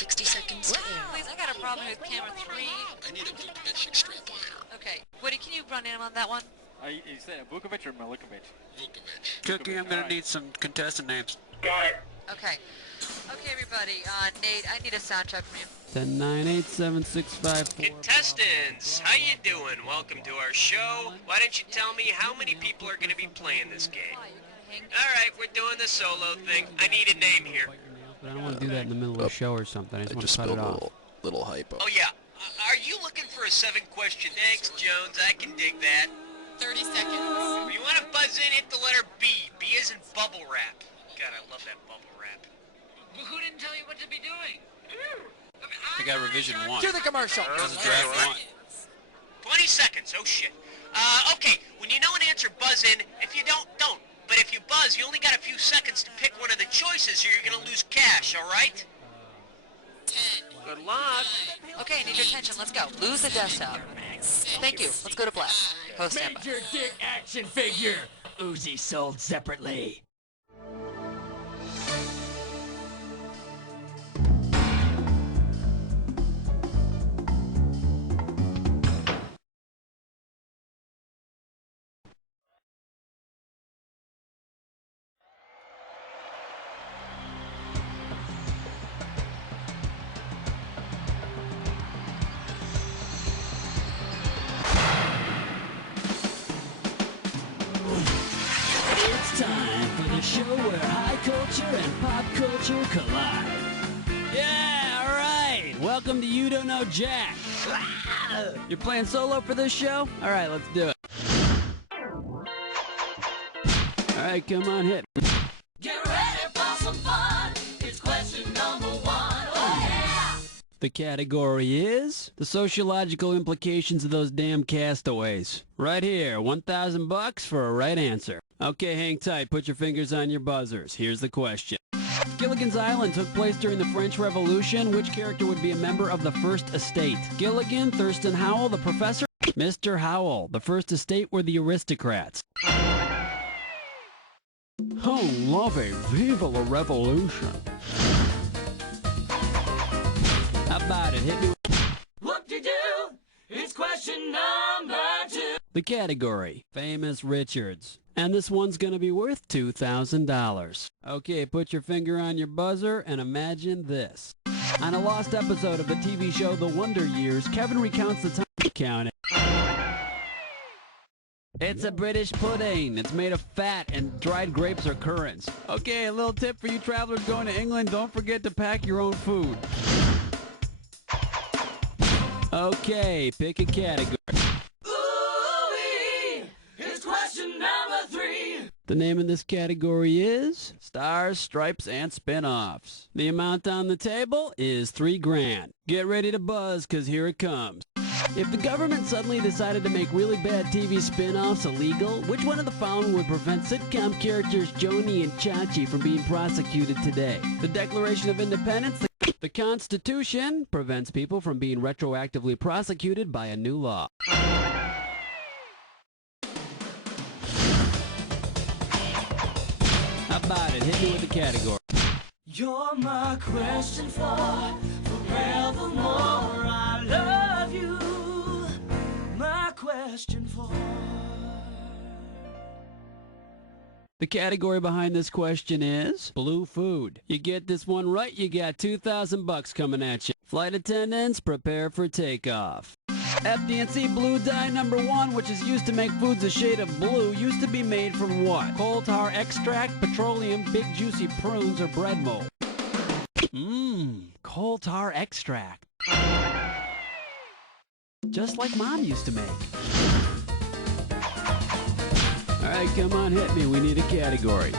60 seconds to air. Please, I got a problem with camera 3. I need a Vukovic extrapolator. Okay, Woody, can you run in on that one? You said Vukovic or Milikovic? Vukovic. Cookie, I'm gonna need some contestant names. Got it. Okay. Okay, everybody. Nate, I need a sound check from you. 10, 9, 8, 7, 6, 5, 4. Contestants, how you doing? Welcome to our show. Why don't you tell me how many people are going to be playing this game? Alright, we're doing the solo thing. I need a name here. But I don't want to do that in the middle of a show or something. I just want to cut it off. Little hypo. Oh yeah, are you looking for a 7-question? Thanks, Jones, I can dig that. 30 seconds. If you want to buzz in, hit the letter B. B is in bubble wrap. God, I love that bubble wrap. But who didn't tell you what to be doing? I got revision 1. Do the commercial. This is draft 1. 20 seconds, oh shit. Okay, when you know an answer, buzz in. If you don't, don't. But if you buzz, you only got a few seconds to pick one of the choices or you're gonna lose cash, alright? 10. Good luck. Okay, I need your attention. Let's go. Lose the desktop. Thank you. Let's go to black. Host standby. Major Dick action figure. Uzi sold separately. Time for the show where high culture and pop culture collide. Yeah, all right. Welcome to You Don't Know Jack. You're playing solo for this show? All right, let's do it. All right, come on, hit me. Get ready for some fun. It's question number 1. Oh yeah! The category is the sociological implications of those damn castaways. Right here, $1,000 for a right answer. Okay, hang tight. Put your fingers on your buzzers. Here's the question. Gilligan's Island took place during the French Revolution. Which character would be a member of the First Estate? Gilligan, Thurston Howell, the professor? Mr. Howell. The First Estate were the aristocrats. Oh, lovey, viva la revolution. How about it? Hit me. Whoop-de-doo. It's question number 2. The category, Famous Richards. And this one's going to be worth $2,000. Okay, put your finger on your buzzer and imagine this. On a lost episode of the TV show The Wonder Years, Kevin recounts the time. Count it. It's a British pudding. It's made of fat and dried grapes or currants. Okay, a little tip for you travelers going to England. Don't forget to pack your own food. Okay, pick a category. The name of this category is Stars, Stripes, and Spin-Offs. The amount on the table is $3,000. Get ready to buzz, cause here it comes. If the government suddenly decided to make really bad TV spin-offs illegal, which one of the following would prevent sitcom characters Joni and Chachi from being prosecuted today? The Declaration of Independence, the Constitution prevents people from being retroactively prosecuted by a new law. How about it? Hit me with the category. You're my question for forevermore. I love you. My question for. The category behind this question is blue food. You get this one right, you got $2,000 coming at you. Flight attendants, prepare for takeoff. FD&C blue dye number 1, which is used to make foods a shade of blue, used to be made from what? Coal tar extract, petroleum, big juicy prunes, or bread mold? Coal tar extract. Just like Mom used to make. Alright, come on, hit me. We need a category.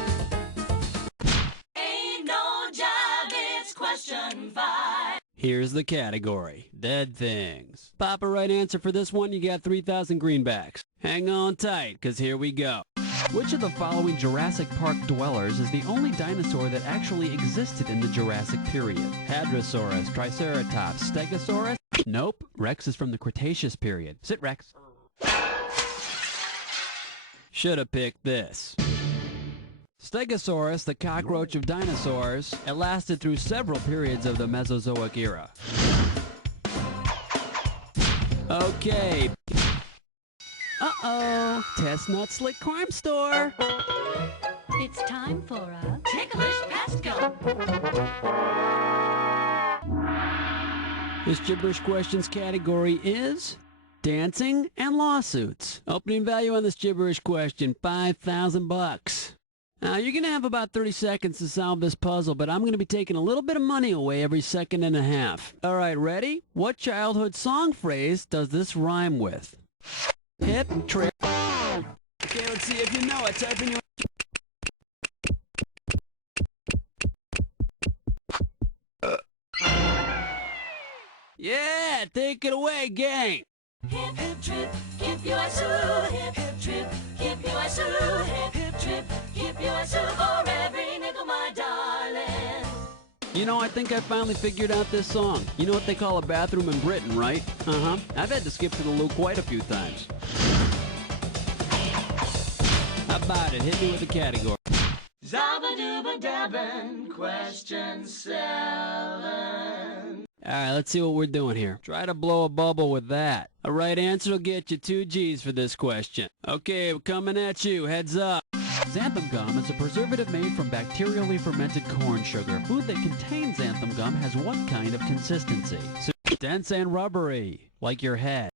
Ain't no job, it's question 5. Here's the category. Dead things. Pop a right answer for this one, you got 3,000 greenbacks. Hang on tight, cause here we go. Which of the following Jurassic Park dwellers is the only dinosaur that actually existed in the Jurassic period? Hadrosaurus, Triceratops, Stegosaurus? Nope. Rex is from the Cretaceous period. Sit, Rex. Should have picked this. Stegosaurus, the cockroach of dinosaurs. It lasted through several periods of the Mesozoic era. Okay. Uh-oh. Chestnut Slick Crime Store. It's time for a ticklish pest go. This gibberish questions category is dancing and lawsuits. Opening value on this gibberish question, $5,000. Now, you're going to have about 30 seconds to solve this puzzle, but I'm going to be taking a little bit of money away every second and a half. All right, ready? What childhood song phrase does this rhyme with? Hip, trip. Okay, let's see if you know it. Type in your... Yeah, take it away, gang. Hip, hip, trip, hip, you a sue. Hip, hip, trip, hip, you a sue. Hip, hip, trip, hip, you a sue. For every nickel, my darling. You know, I think I finally figured out this song. You know what they call a bathroom in Britain, right? Uh-huh. I've had to skip to the loo quite a few times. How about it? Hit me with the category. Zabba-dooba-dabbin', question 7. All right, let's see what we're doing here. Try to blow a bubble with that. A right answer will get you 2 G's for this question. Okay, we're coming at you. Heads up. Xanthan gum is a preservative made from bacterially fermented corn sugar. Food that contains xanthan gum has what kind of consistency? Dense and rubbery, like your head.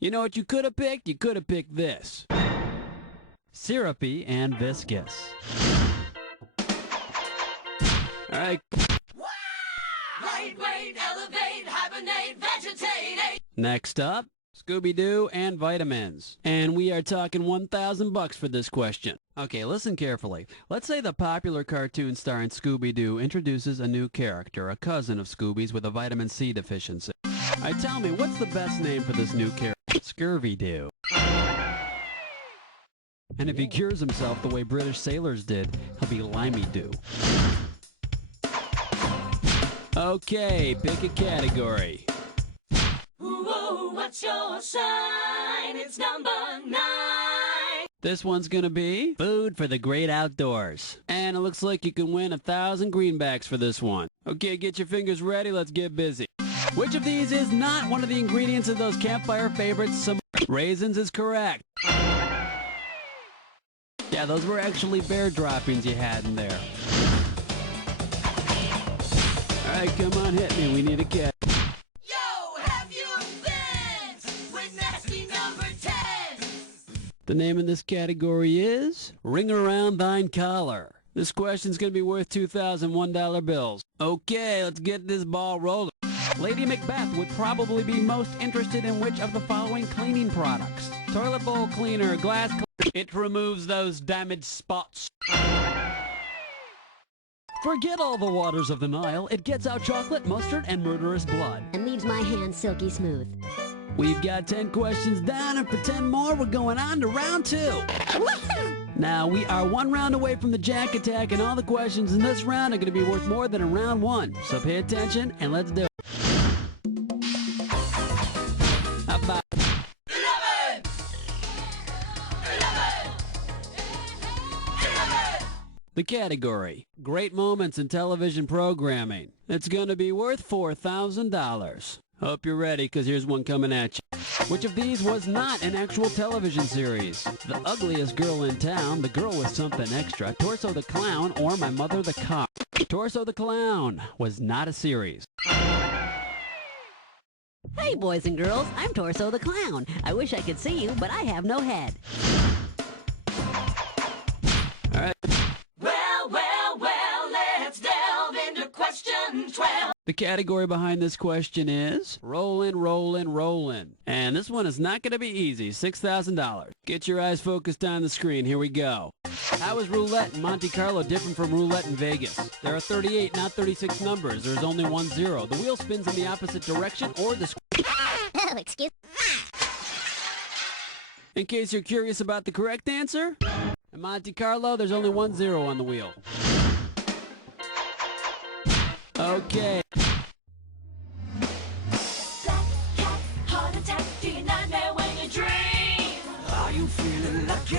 You know what you could have picked? You could have picked this. Syrupy and viscous. All right. Lightweight, elevate, hibernate, vegetate. Next up, Scooby-Doo and vitamins. And we are talking $1,000 for this question. Okay, listen carefully. Let's say the popular cartoon starring Scooby-Doo introduces a new character, a cousin of Scooby's with a vitamin C deficiency. All right, tell me, what's the best name for this new character? Scurvy-Doo. And if he cures himself the way British sailors did, he'll be Limey-Doo. Okay, pick a category. Ooh, what's your sign? It's number 9. This one's gonna be food for the great outdoors. And it looks like you can win 1,000 greenbacks for this one. Okay, get your fingers ready, let's get busy. Which of these is not one of the ingredients of those campfire favorites? Some raisins is correct. Yeah, those were actually bear droppings you had in there. All right, come on, hit me. We need a cat. Yo, have you been with nasty number 10? The name of this category is Ring Around Thine Collar. This question's going to be worth $2,001 bills. Okay, let's get this ball rolling. Lady Macbeth would probably be most interested in which of the following cleaning products? Toilet bowl cleaner, glass cleaner. It removes those damaged spots. Forget all the waters of the Nile. It gets out chocolate, mustard, and murderous blood. And leaves my hands silky smooth. We've got 10 questions down, and for 10 more, we're going on to round 2. Now, we are 1 round away from the Jack Attack, and all the questions in this round are going to be worth more than in round 1. So pay attention, and let's do it. How about 11! 11! 11! the category? Great moments in television programming. It's going to be worth $4,000. Hope you're ready, because here's one coming at you. Which of these was not an actual television series? The Ugliest Girl in Town, The Girl with Something Extra, Torso the Clown, or My Mother the Cop? Torso the Clown was not a series. Hey, boys and girls, I'm Torso the Clown. I wish I could see you, but I have no head. All right. Well, let's delve into question 12. The category behind this question is Rollin', Rollin', Rollin'. And this one is not going to be easy. $6,000. Get your eyes focused on the screen. Here we go. How is roulette in Monte Carlo different from roulette in Vegas? There are 38, not 36 numbers. There is only 1 0. The wheel spins in the opposite direction or the... Oh, excuse... In case you're curious about the correct answer, in Monte Carlo, there's only 1 0 on the wheel. Okay. Black cat, heart attack, do you nightmare when you dream? Are you feeling lucky?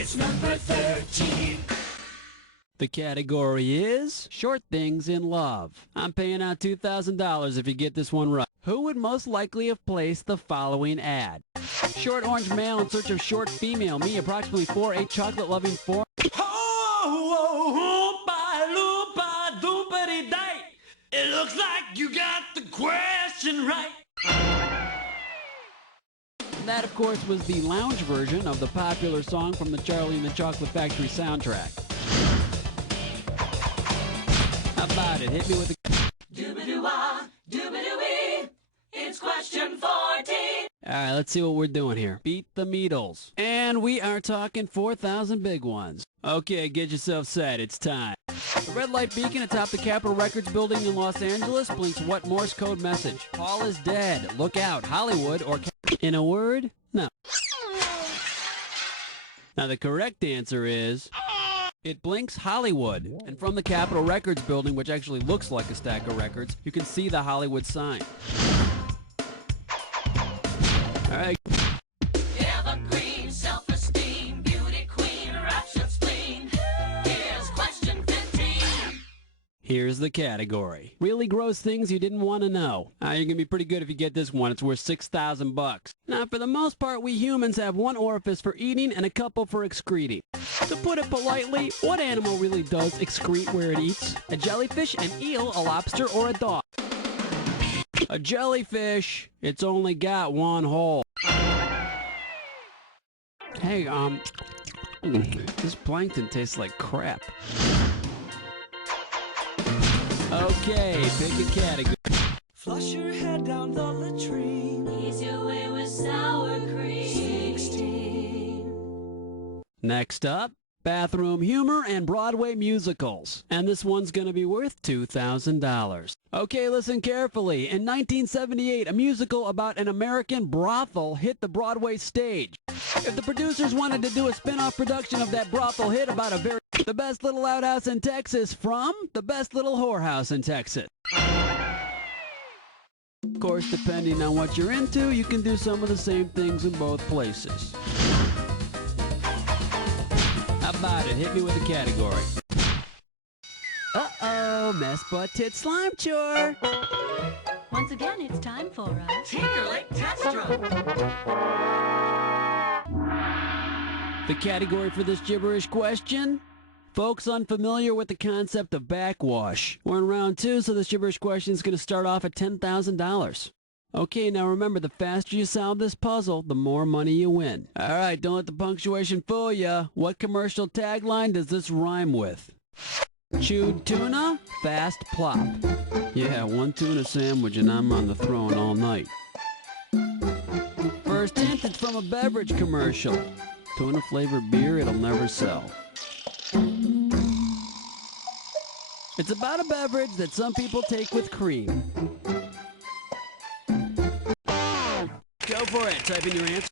It's number 13. The category is short things in love. I'm paying out $2,000 if you get this one right. Who would most likely have placed the following ad? Short orange male in search of short female. Me, approximately 4'8", chocolate-loving 4. It looks like you got the question right. That, of course, was the lounge version of the popular song from the Charlie and the Chocolate Factory soundtrack. How about it? Hit me with a... Doobadoo-wah, doobadoo-wee. It's question 14. All right, let's see what we're doing here. Beat the Beatles. And we are talking 4,000 big ones. Okay, get yourself set. It's time. The red light beacon atop the Capitol Records building in Los Angeles blinks what Morse code message? Paul is dead. Look out. Hollywood or... In a word? No. Now, the correct answer is... It blinks Hollywood. And from the Capitol Records building, which actually looks like a stack of records, you can see the Hollywood sign. All right. Evergreen, self-esteem, beauty queen, rapture spleen. Here's question 15. Here's the category. Really gross things you didn't want to know. You're going to be pretty good if you get this one. It's worth $6,000. Now, for the most part, we humans have one orifice for eating and a couple for excreting. To put it politely, what animal really does excrete where it eats? A jellyfish, an eel, a lobster, or a dog? A jellyfish. It's only got one hole. Hey, this plankton tastes like crap. Okay, pick a category. Flush your head down the latrine. Ease your way with sour cream. 16. Next up, bathroom humor and Broadway musicals. And this one's gonna be worth $2,000. Okay, listen carefully. In 1978, a musical about an American brothel hit the Broadway stage. If the producers wanted to do a spin-off production of that brothel hit about the best little outhouse in Texas from the best little whorehouse in Texas. Of course, depending on what you're into, you can do some of the same things in both places. How about it? Hit me with a category. Uh-oh, mess butt tit slime chore. Once again, it's time for a... Tinkerlick Testro. The category for this gibberish question? Folks unfamiliar with the concept of backwash. We're in round 2, so this gibberish question is going to start off at $10,000. Okay, now remember, the faster you solve this puzzle, the more money you win. All right, don't let the punctuation fool ya. What commercial tagline does this rhyme with? Chewed tuna, fast plop. Yeah, one tuna sandwich and I'm on the throne all night. First hint, it's from a beverage commercial. Tuna-flavored beer, it'll never sell. It's about a beverage that some people take with cream. Go for it. Type in your answer.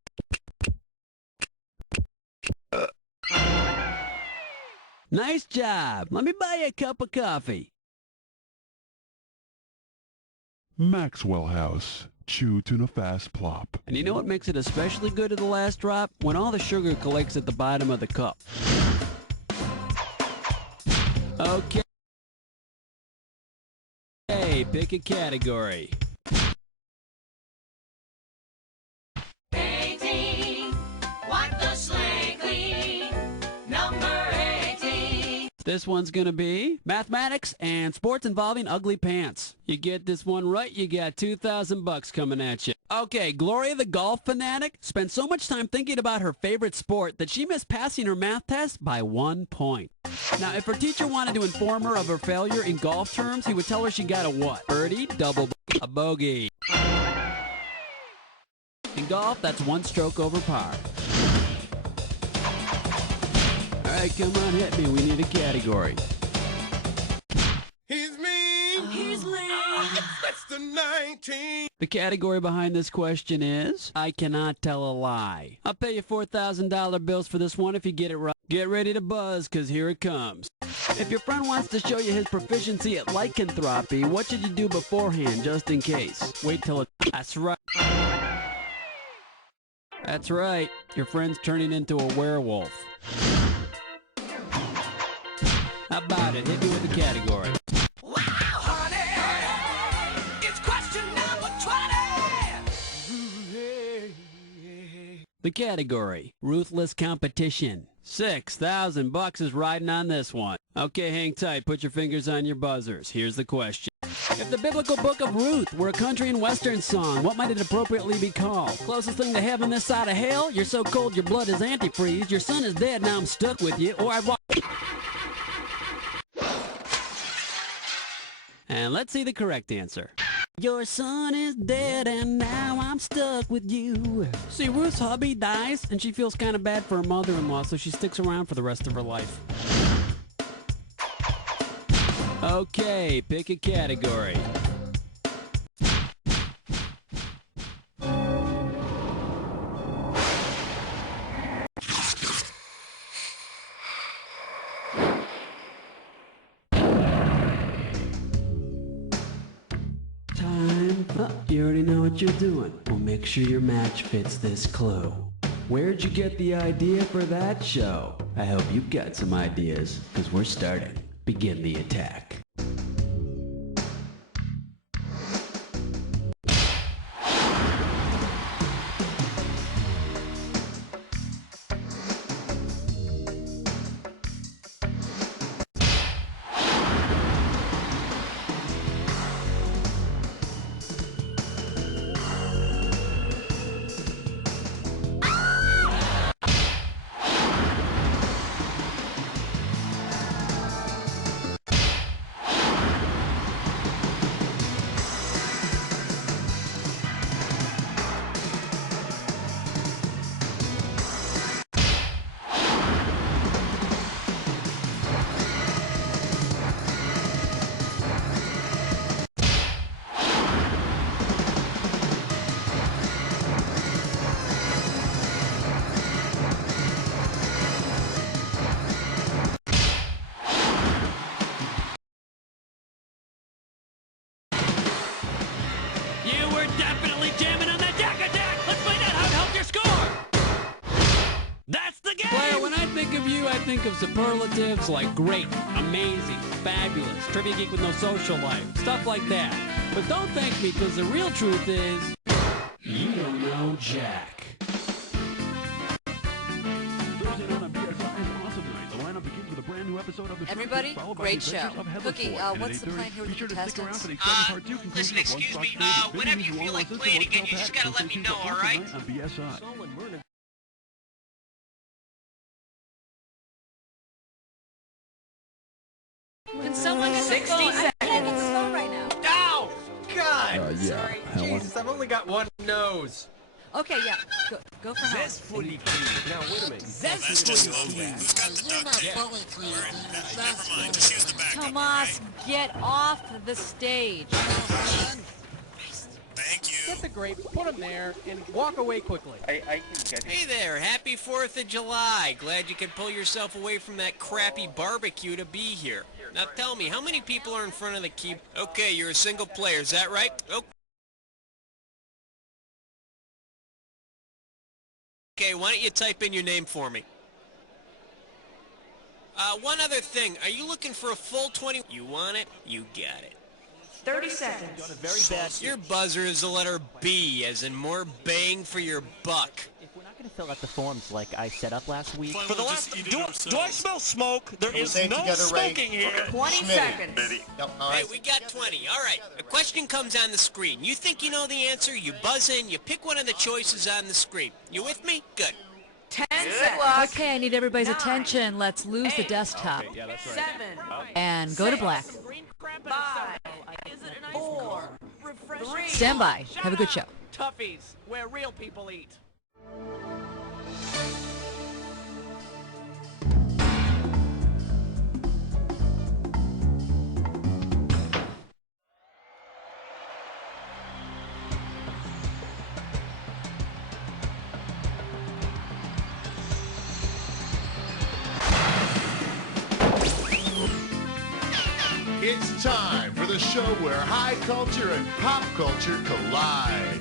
Nice job. Let me buy you a cup of coffee. Maxwell House. Chew tuna fast plop. And you know what makes it especially good at the last drop? When all the sugar collects at the bottom of the cup. Okay. Hey, pick a category. 18. Wipe the slate clean. Number 18. This one's gonna be mathematics and sports involving ugly pants. You get this one right, you got $2,000 coming at you. Okay, Gloria the golf fanatic spent so much time thinking about her favorite sport that she missed passing her math test by 1 point. Now, if her teacher wanted to inform her of her failure in golf terms, he would tell her she got a what? Birdie, double, a bogey. In golf, that's one stroke over par. All right, come on, hit me. We need a category. He's mean. He's lean. That's the 19. The category behind this question is, I cannot tell a lie. I'll pay you $4,000 bills for this one if you get it right. Get ready to buzz, because here it comes. If your friend wants to show you his proficiency at lycanthropy, what should you do beforehand, just in case? Wait till it... That's right. That's right. Your friend's turning into a werewolf. How about it? Hit me with the category. Wow, honey, it's question number 20. The category, ruthless competition. $6,000 is riding on this one. Okay, hang tight. Put your fingers on your buzzers. Here's the question. If the biblical book of Ruth were a country and western song, what might it appropriately be called? Closest thing to heaven this side of hell? You're so cold your blood is antifreeze. Your son is dead, now I'm stuck with you. Or I walk... And let's see the correct answer. Your son is dead and now I'm stuck with you. See, Ruth's hubby dies and she feels kind of bad for her mother-in-law, so she sticks around for the rest of her life. Okay, pick a category. You already know what you're doing. Well, make sure your match fits this clue. Where'd you get the idea for that show? I hope you've got some ideas, because we're starting. Begin the attack. You were definitely jamming on that jack attack! Let's find out how to help your score! That's the game! Player, when I think of you, I think of superlatives like great, amazing, fabulous, trivia geek with no social life, stuff like that. But don't thank me, because the real truth is, you don't know jack. Everybody, great show. Cookie, what's the plan here with the contestants? Listen, excuse me, whenever you feel like playing again, you just gotta let me know, alright? Can someone get 60 seconds? I can't get the phone right now. Ow! God! Yeah. Jesus, I've only got one nose. Okay, yeah. Go for now. Zestfully clean. Now, wait a minute. Zestfully clean. Who's got the duct tape? Never mind, just use the backup, Tomas, get off the stage. Thank you. Get the grapes, put them there, and walk away quickly. I can get it. Hey there, happy 4th of July. Glad you could pull yourself away from that crappy barbecue to be here. Now tell me, how many people are in front of the key? Okay, you're a single player, is that right? Okay, why don't you type in your name for me? One other thing, are you looking for a full 20? You want it? You got it. 30 seconds. Your buzzer is the letter B, as in more bang for your buck. If we're not going to fill out the forms like I set up last week. For the last, do I smell smoke? There is no smoking here. 20 seconds. Hey, we got 20. All right. A question comes on the screen. You think you know the answer, you buzz in, you pick one of the choices on the screen. You with me? Good. 10 seconds. Okay, I need everybody's attention. Let's lose the desktop. Yeah, that's right. 7. And go to black. 5. 4. 3. Stand by. Have a good show. Toughies, where real people eat. It's time for the show where high culture and pop culture collide.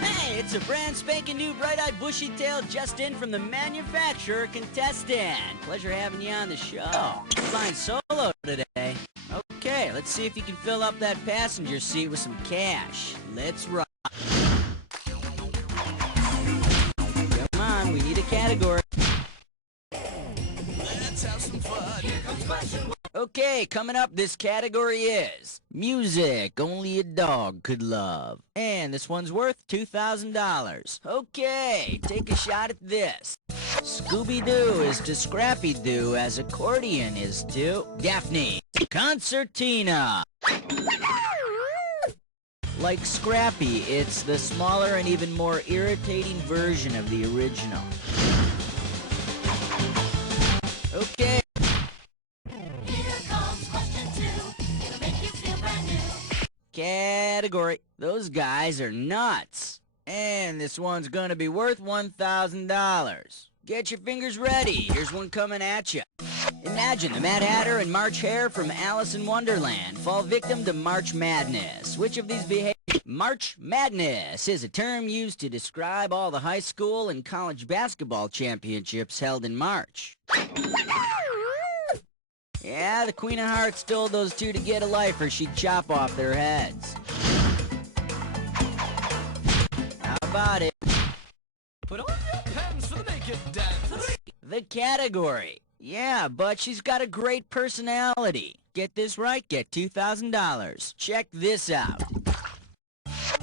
Hey, It's a brand spanking new bright-eyed bushy tail just in from the manufacturer contestant. Pleasure having you on the show. Flying solo today. Okay, let's see if you can fill up that passenger seat with some cash. Let's rock. Come on, we need a category. Let's have some fun. Here comes question one. Okay, coming up, this category is music only a dog could love. And this one's worth $2,000. Okay, take a shot at this. Scooby-Doo is to Scrappy-Doo as accordion is to Daphne. Concertina. Like Scrappy, it's the smaller and even more irritating version of the original. Okay. Category. Those guys are nuts. And this one's gonna be worth $1,000. Get your fingers ready. Here's one coming at you. Imagine the Mad Hatter and March Hare from Alice in Wonderland fall victim to March Madness. Which of these behave? March Madness is a term used to describe all the high school and college basketball championships held in March. Yeah, the Queen of Hearts told those two to get a life or she'd chop off their heads. How about it? Put on your pens for the naked dance. The category. Yeah, but she's got a great personality. Get this right, get $2,000. Check this out.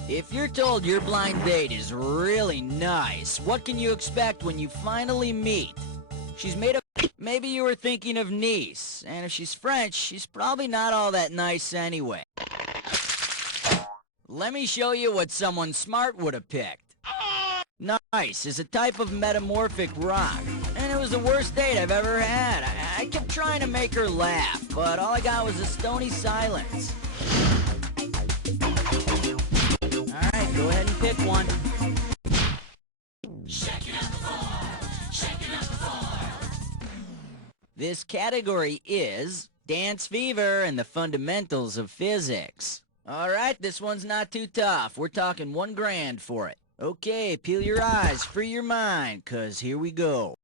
If you're told your blind date is really nice, what can you expect when you finally meet? She's made of... Maybe you were thinking of Nice, and if she's French, she's probably not all that nice anyway. Let me show you what someone smart would have picked. Nice is a type of metamorphic rock, and it was the worst date I've ever had. I kept trying to make her laugh, but all I got was a stony silence. Alright, go ahead and pick one. This category is Dance Fever and the Fundamentals of Physics. Alright, this one's not too tough. We're talking $1,000 for it. Okay, peel your eyes, free your mind, 'cause here we go.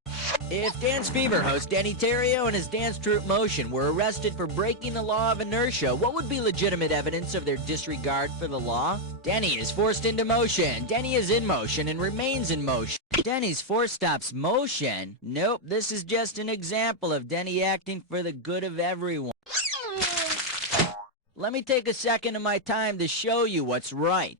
If Dance Fever host Danny Terrio and his dance troupe Motion were arrested for breaking the law of inertia, what would be legitimate evidence of their disregard for the law? Denny is forced into motion. Denny is in motion and remains in motion. Denny's force stops motion? Nope, this is just an example of Denny acting for the good of everyone. Let me take a second of my time to show you what's right.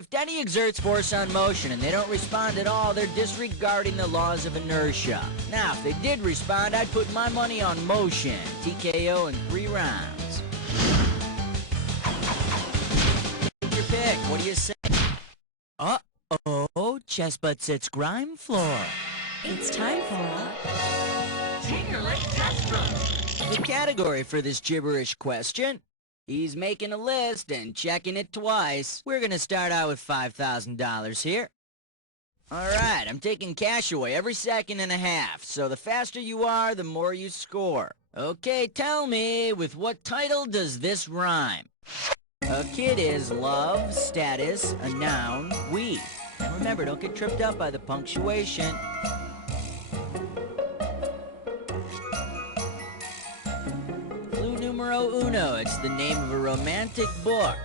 If Denny exerts force on motion and they don't respond at all, they're disregarding the laws of inertia. Now, if they did respond, I'd put my money on motion. TKO in 3 rounds. Take your pick. What do you say? Uh-oh, chest butt sits grime floor. It's time for a Tinkerlick Test Run. The category for this gibberish question. He's making a list and checking it twice. We're gonna start out with $5,000 here. Alright, I'm taking cash away every second and a half, so the faster you are, the more you score. Okay, tell me, with what title does this rhyme? A kid is love, status, a noun, we. And remember, don't get tripped up by the punctuation. Numero uno, it's the name of a romantic book.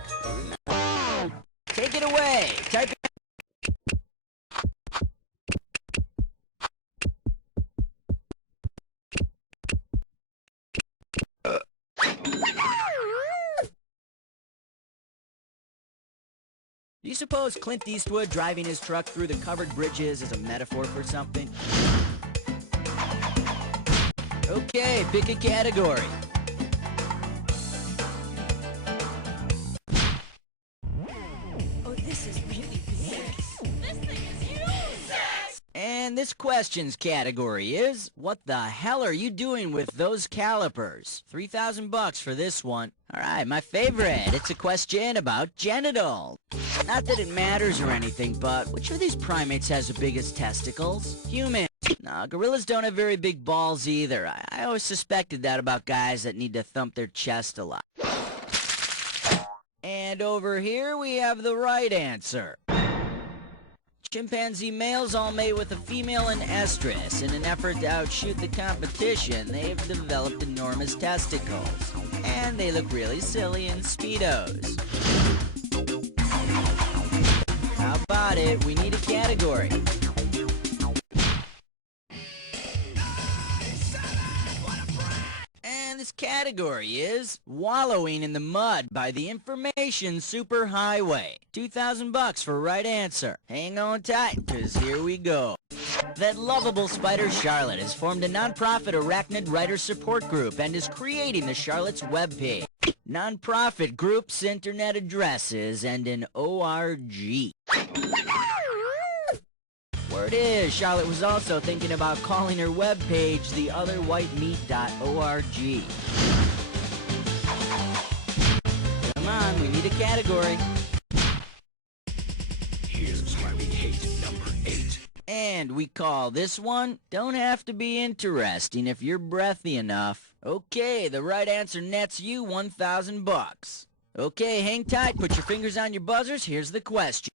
Take it away. Type it. Do you suppose Clint Eastwood driving his truck through the covered bridges is a metaphor for something? Okay, pick a category. And this question's category is, what the hell are you doing with those calipers? $3,000 for this one. Alright, my favorite. It's a question about genitals. Not that it matters or anything, but which of these primates has the biggest testicles? Humans. Nah, gorillas don't have very big balls either. I always suspected that about guys that need to thump their chest a lot. And over here we have the right answer. Chimpanzee males all mate with a female in estrus. In an effort to outshoot the competition, they've developed enormous testicles. And they look really silly in Speedos. How about it? We need a category. And this category is Wallowing in the Mud by the Information Superhighway. $2,000 for right answer. Hang on tight, cause here we go. That lovable spider Charlotte has formed a non-profit arachnid writer support group and is creating the Charlotte's webpage. Non-profit group's internet addresses and an ORG. Word is, Charlotte was also thinking about calling her webpage theotherwhitemeat.org. Come on, we need a category. Here's why we hate number 8. And we call this one, Don't Have to Be Interesting If You're Breathy Enough. Okay, the right answer nets you $1,000. Okay, hang tight, put your fingers on your buzzers, here's the question.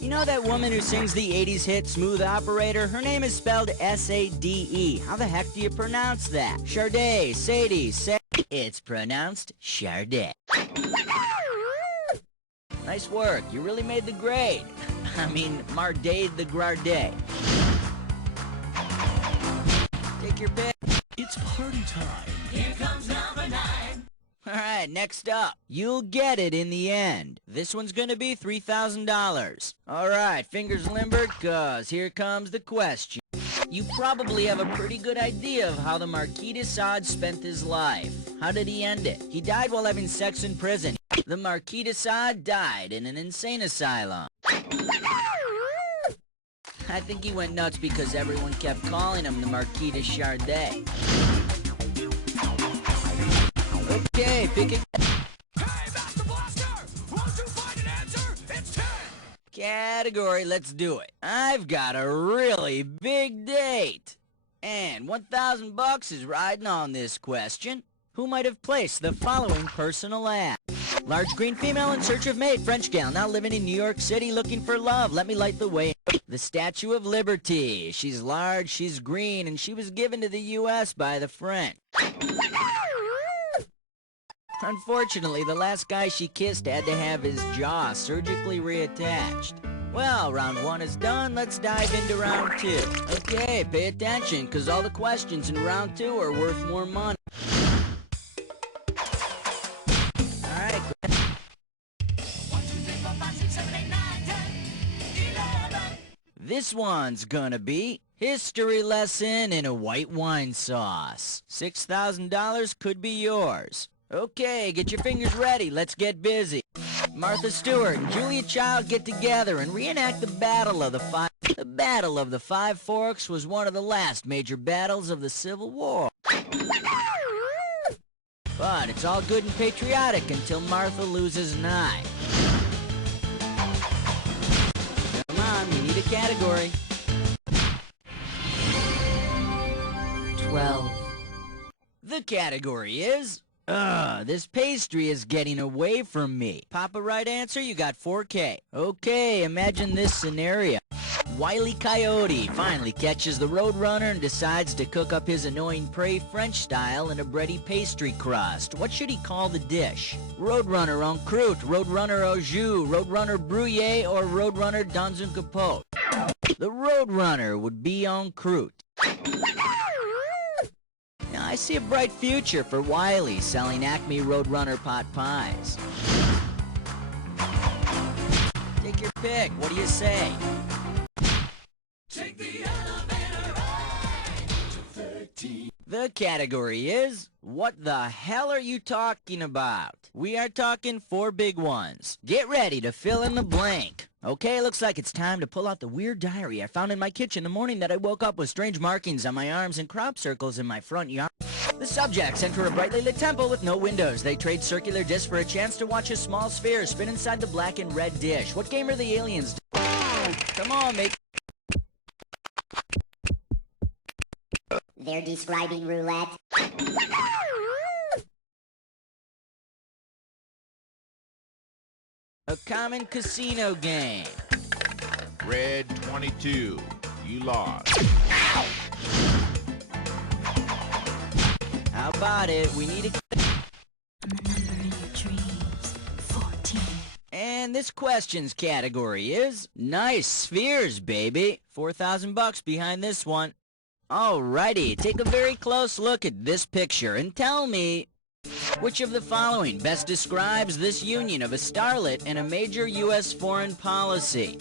You know that woman who sings the 80s hit Smooth Operator? Her name is spelled S-A-D-E. How the heck do you pronounce that? Sade, Sadie, It's pronounced Sade. Nice work, you really made the grade. I mean, Mardade the Grade. Take your pick. It's party time. Here comes number 9. Alright, next up. You'll get it in the end. This one's gonna be $3,000. Alright, fingers limbered, cause here comes the question. You probably have a pretty good idea of how the Marquis de Sade spent his life. How did he end it? He died while having sex in prison. The Marquis de Sade died in an insane asylum. I think he went nuts because everyone kept calling him the Marquis de Sade. Okay, pick it. Hey, Master Blaster! Won't you find an answer? It's 10! Category, let's do it. I've got a really big date. And $1,000 is riding on this question. Who might have placed the following personal ad? Large green female in search of mate, French gal, now living in New York City looking for love. Let me light the way. The Statue of Liberty. She's large, she's green, and she was given to the U.S. by the French. Unfortunately, the last guy she kissed had to have his jaw surgically reattached. Well, round 1 is done. Let's dive into round 2. Okay, pay attention, because all the questions in round 2 are worth more money. Alright, this one's gonna be History Lesson in a White Wine Sauce. $6,000 could be yours. Okay, get your fingers ready. Let's get busy. Martha Stewart and Julia Child get together and reenact the Battle of the Five. The Battle of the Five Forks was one of the last major battles of the Civil War. But it's all good and patriotic until Martha loses an eye. Come on, we need a category. 12. The category is... this pastry is getting away from me. Pop a right answer, you got $4K. Okay, imagine this scenario. Wile E. Coyote finally catches the Roadrunner and decides to cook up his annoying prey French style in a bready pastry crust. What should he call the dish? Roadrunner en croûte, Roadrunner au jus, Roadrunner brouillé, or Roadrunner dans un capote? The Roadrunner would be en croûte. Now, I see a bright future for Wiley selling Acme Roadrunner pot pies. Take your pick. What do you say? Take the elevator ride to 13. The category is, what the hell are you talking about? We are talking 4 big ones. Get ready to fill in the blank. Okay, looks like it's time to pull out the weird diary I found in my kitchen the morning that I woke up with strange markings on my arms and crop circles in my front yard. The subjects enter a brightly lit temple with no windows. They trade circular discs for a chance to watch a small sphere spin inside the black and red dish. What game are the aliens doing? Come on, make... They're describing roulette. A common casino game. Red 22, you lost. How about it? We need a... And this questions category is nice spheres, baby. 4,000 bucks behind this one. Alrighty, take a very close look at this picture and tell me which of the following best describes this union of a starlet and a major U.S. foreign policy.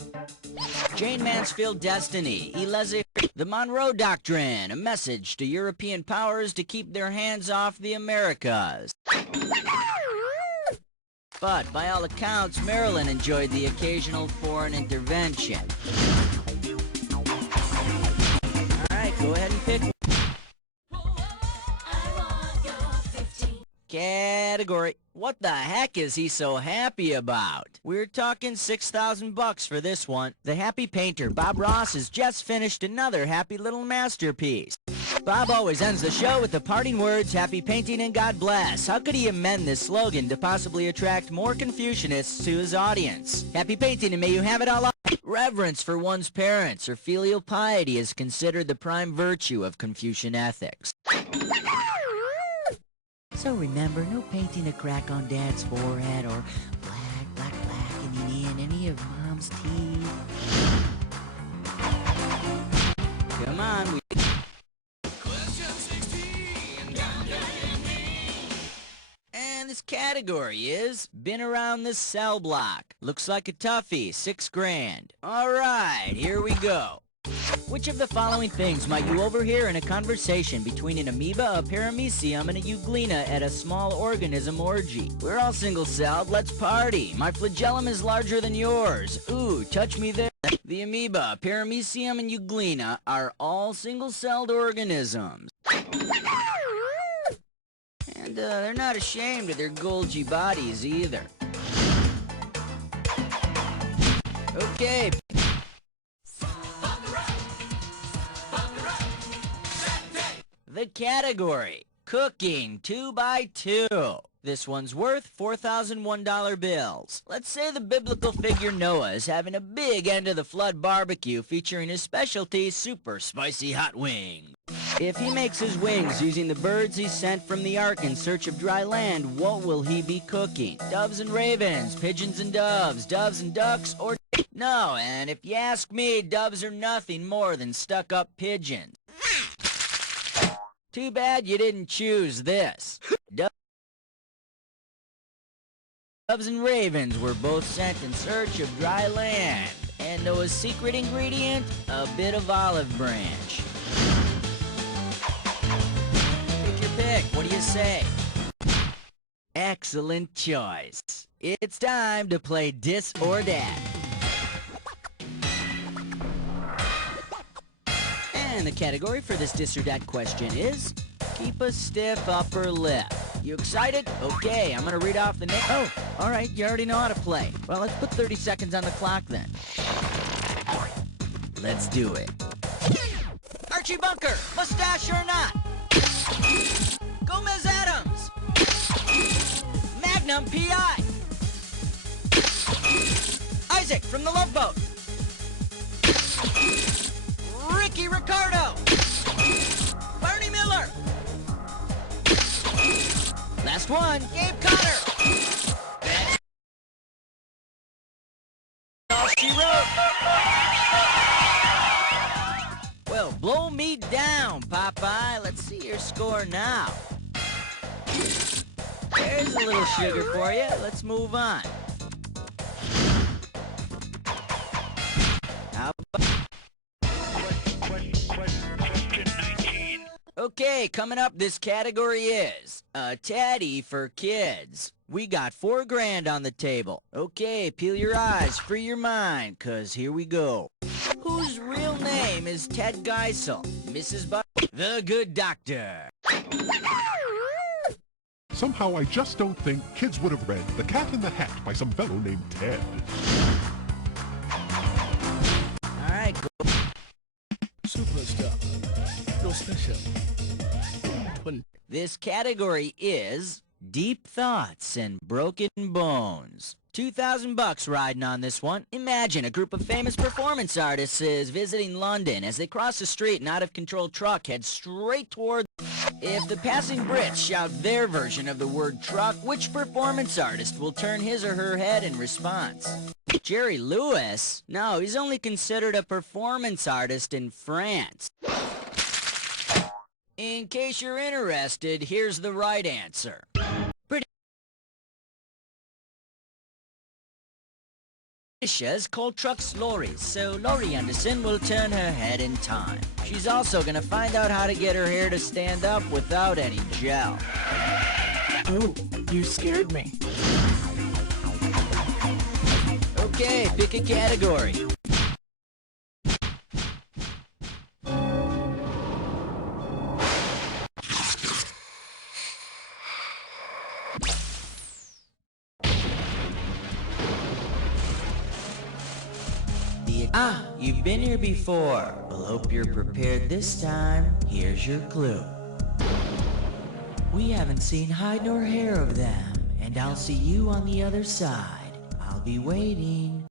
Jane Mansfield Destiny, the Monroe Doctrine, a message to European powers to keep their hands off the Americas. But by all accounts, Maryland enjoyed the occasional foreign intervention. Alright, go ahead and pick one. Category. What the heck is he so happy about? We're talking 6,000 bucks for this one. The happy painter, Bob Ross, has just finished another happy little masterpiece. Bob always ends the show with the parting words, happy painting and God bless. How could he amend this slogan to possibly attract more Confucianists to his audience? Happy painting and may you have it all up. Reverence for one's parents or filial piety is considered the prime virtue of Confucian ethics. So remember, no painting a crack on Dad's forehead or blackening in any of Mom's teeth. Come on, And this category is been around this cell block. Looks like a toughie, 6 grand. Alright, here we go. Which of the following things might you overhear in a conversation between an amoeba, a paramecium, and a euglena at a small organism orgy? We're all single-celled, let's party. My flagellum is larger than yours. Ooh, touch me there. The amoeba, paramecium, and euglena are all single-celled organisms. And they're not ashamed of their Golgi bodies either. Okay. The category, cooking 2x2. This one's worth $4,001 bills. Let's say the biblical figure Noah is having a big end of the flood barbecue featuring his specialty, super spicy hot wing. If he makes his wings using the birds he sent from the ark in search of dry land, what will he be cooking? Doves and ravens, pigeons and doves and ducks, or... No, and if you ask me, doves are nothing more than stuck-up pigeons. Too bad you didn't choose this. Doves and ravens were both sent in search of dry land. And Noah's secret ingredient? A bit of olive branch. Pick your pick. What do you say? Excellent choice. It's time to play Dis or Dat. And the category for this Dis or Dat question is keep a stiff upper lip. You excited? Okay, I'm gonna read off the name. Oh, alright, you already know how to play. Well, let's put 30 seconds on the clock then. Let's do it. Archie Bunker, mustache or not? Gomez Adams. Magnum P.I. Isaac from the Love Boat. Ricky Ricardo. Barney Miller. Last one, Gabe Connor. That's all she wrote. Well, blow me down, Popeye. Let's see your score now. There's a little sugar for you. Let's move on. How about... Okay, coming up, this category is a teddy for kids. We got 4 grand on the table. Okay, peel your eyes, free your mind, 'cause here we go. Whose real name is Ted Geisel? Mrs. The Good Doctor. Somehow I just don't think kids would have read The Cat in the Hat by some fellow named Ted. Alright, go. Superstar. No special. This category is Deep Thoughts and Broken Bones. $2,000 riding on this one. Imagine a group of famous performance artists is visiting London. As they cross the street, an out-of-control truck heads straight toward... If the passing Brits shout their version of the word truck, which performance artist will turn his or her head in response? Jerry Lewis? No, he's only considered a performance artist in France. In case you're interested, here's the right answer. British call trucks lorries, so Laurie Anderson will turn her head in time. She's also gonna find out how to get her hair to stand up without any gel. Oh, you scared me. Okay, pick a category. You've been here before. Well, hope you're prepared this time. Here's your clue. We haven't seen hide nor hair of them, and I'll see you on the other side. I'll be waiting.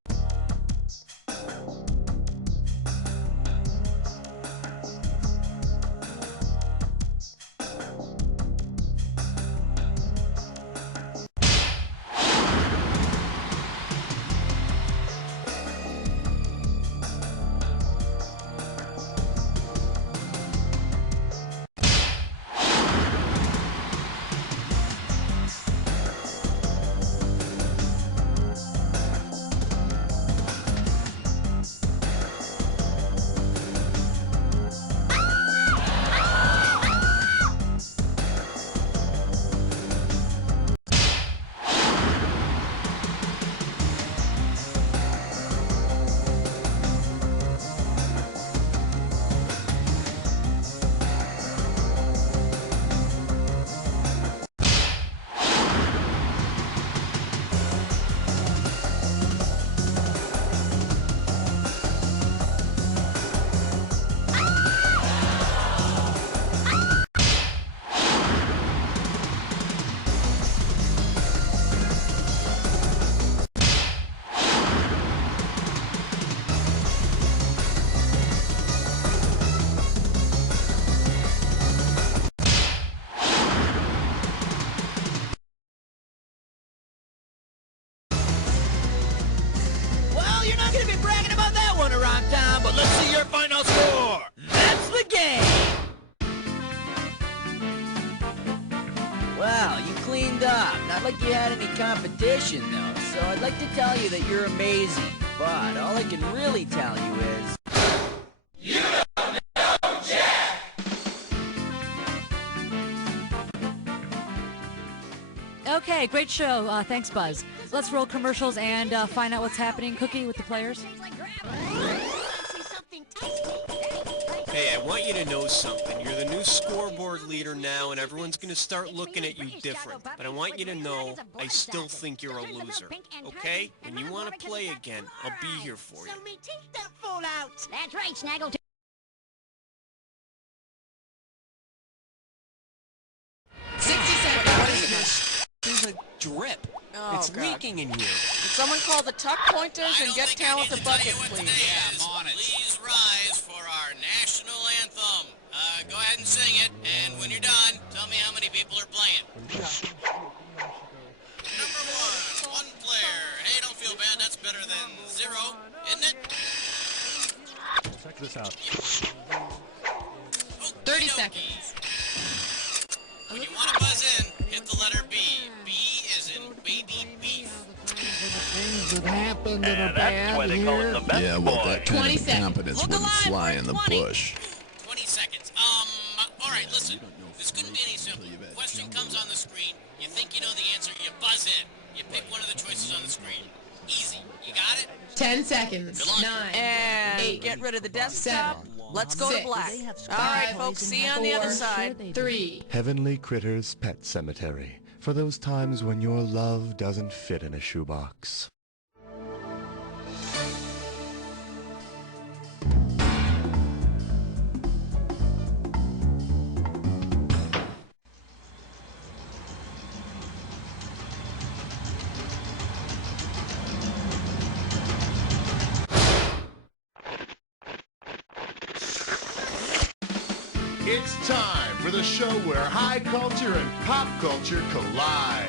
But let's see your final score. That's the game. Well, you cleaned up. Not like you had any competition, though. So I'd like to tell you that you're amazing. But all I can really tell you is... You don't know Jack! Okay, great show. Thanks, Buzz. Let's roll commercials and find out what's happening, Cookie, with the players. Hey, I want you to know something. You're the new scoreboard leader now, and everyone's going to start looking at you different. But I want you to know I still think you're a loser, okay? When you want to play again, I'll be here for you. That's right, Snaggle. 60 seconds. There's a drip. Oh, it's God. leaking in here. Would someone call the tuck pointers and get talent a bucket, please? Yeah, I'm on it. Please rise for our national anthem. Go ahead and sing it, and when you're done, tell me how many people are playing. Number one player. Hey, don't feel bad. That's better than 0, isn't it? Check this out. 30 seconds. When you want to buzz in, hit the letter B. B is in baby beef. Things that happen that are bad why they call it the best Yeah, well, boy. that kind of incompetence wouldn't fly in the 20. bush. 20 seconds. All right, listen. This couldn't be any simple. Question comes on the screen. You think you know the answer, you buzz in. You pick one of the choices on the screen. Easy. You got it? 10 seconds. Good luck. 9. And 8. get rid of the desktop. Let's go to 6. black. All right, folks, see you on the other side. 3. Heavenly Critters Pet Cemetery. For those times when your love doesn't fit in a shoebox. It's time for the show where high culture and pop culture collide.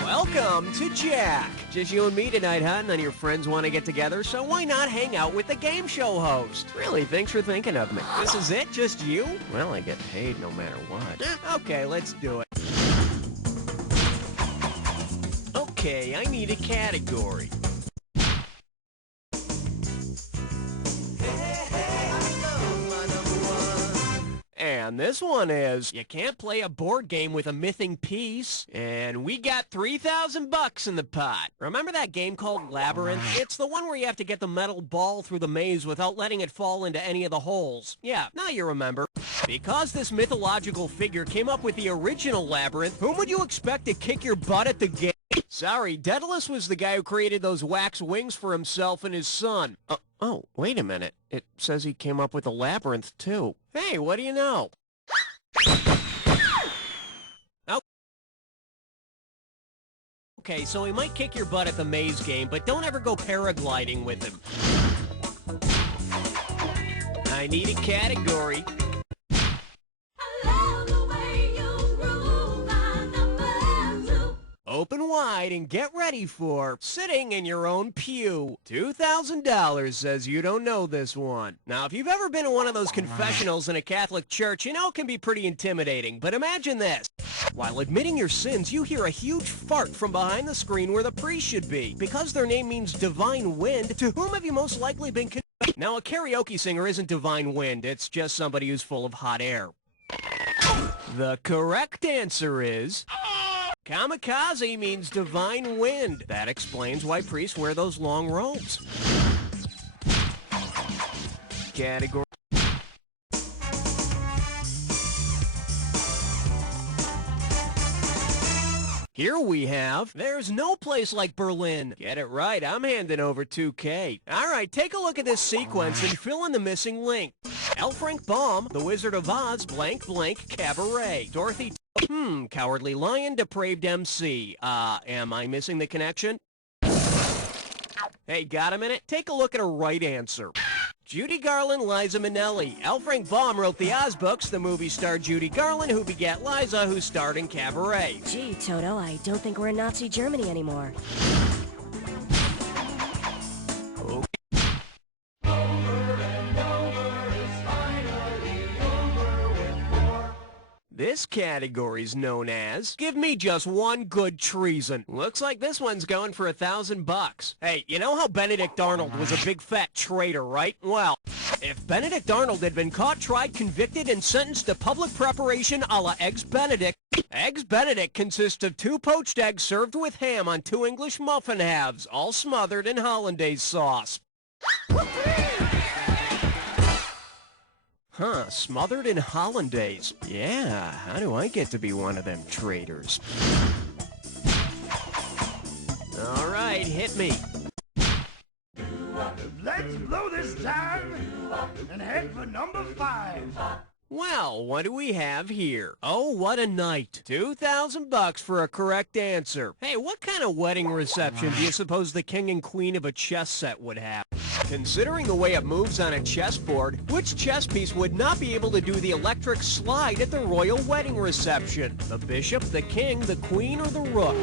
Welcome to Jack. Just you and me tonight, huh? None of your friends want to get together, so why not hang out with the game show host? Really, thanks for thinking of me. This is it? Just you? Well, I get paid no matter what. Okay, let's do it. Okay, I need a category. And this one is, you can't play a board game with a missing piece. And we got $3,000 in the pot. Remember that game called Labyrinth? It's the one where you have to get the metal ball through the maze without letting it fall into any of the holes. Yeah, now you remember. Because this mythological figure came up with the original Labyrinth, whom would you expect to kick your butt at the game? Sorry, Daedalus was the guy who created those wax wings for himself and his son. Oh, wait a minute. It says he came up with the Labyrinth, too. Hey, what do you know? Okay, so he might kick your butt at the maze game, but don't ever go paragliding with him. I need a category. Open wide and get ready for sitting in your own pew. $2,000 says you don't know this one. Now, if you've ever been in one of those confessionals in a Catholic church, you know it can be pretty intimidating. But imagine this. While admitting your sins, you hear a huge fart from behind the screen where the priest should be. Because their name means divine wind, to whom have you most likely been confessed? Now, a karaoke singer isn't divine wind. It's just somebody who's full of hot air. The correct answer is... kamikaze means divine wind. That explains why priests wear those long robes. Category. Here we have, there's no place like Berlin. Get it right, I'm handing over $2K. Alright, take a look at this sequence and fill in the missing link. L. Frank Baum, The Wizard of Oz, blank blank, cabaret. Dorothy, Cowardly Lion, depraved MC. Am I missing the connection? Hey, got a minute? Take a look at a right answer. Judy Garland, Liza Minnelli. L. Frank Baum wrote the Oz books. The movie starred Judy Garland, who begat Liza, who starred in Cabaret. Gee, Toto, I don't think we're in Nazi Germany anymore. Okay. This category's known as, give me just one good treason. Looks like this one's going for $1,000. Hey, you know how Benedict Arnold was a big fat traitor, right? Well, if Benedict Arnold had been caught, tried, convicted, and sentenced to public preparation a la Eggs Benedict, Eggs Benedict consists of 2 poached eggs served with ham on 2 English muffin halves, all smothered in hollandaise sauce. Huh, smothered in hollandaise. Yeah, how do I get to be one of them traitors? All right, hit me. Let's blow this time and head for number 5. Well, what do we have here? Oh, what a night. $2,000 for a correct answer. Hey, what kind of wedding reception do you suppose the king and queen of a chess set would have? Considering the way it moves on a chessboard, which chess piece would not be able to do the electric slide at the royal wedding reception? The bishop, the king, the queen, or the rook?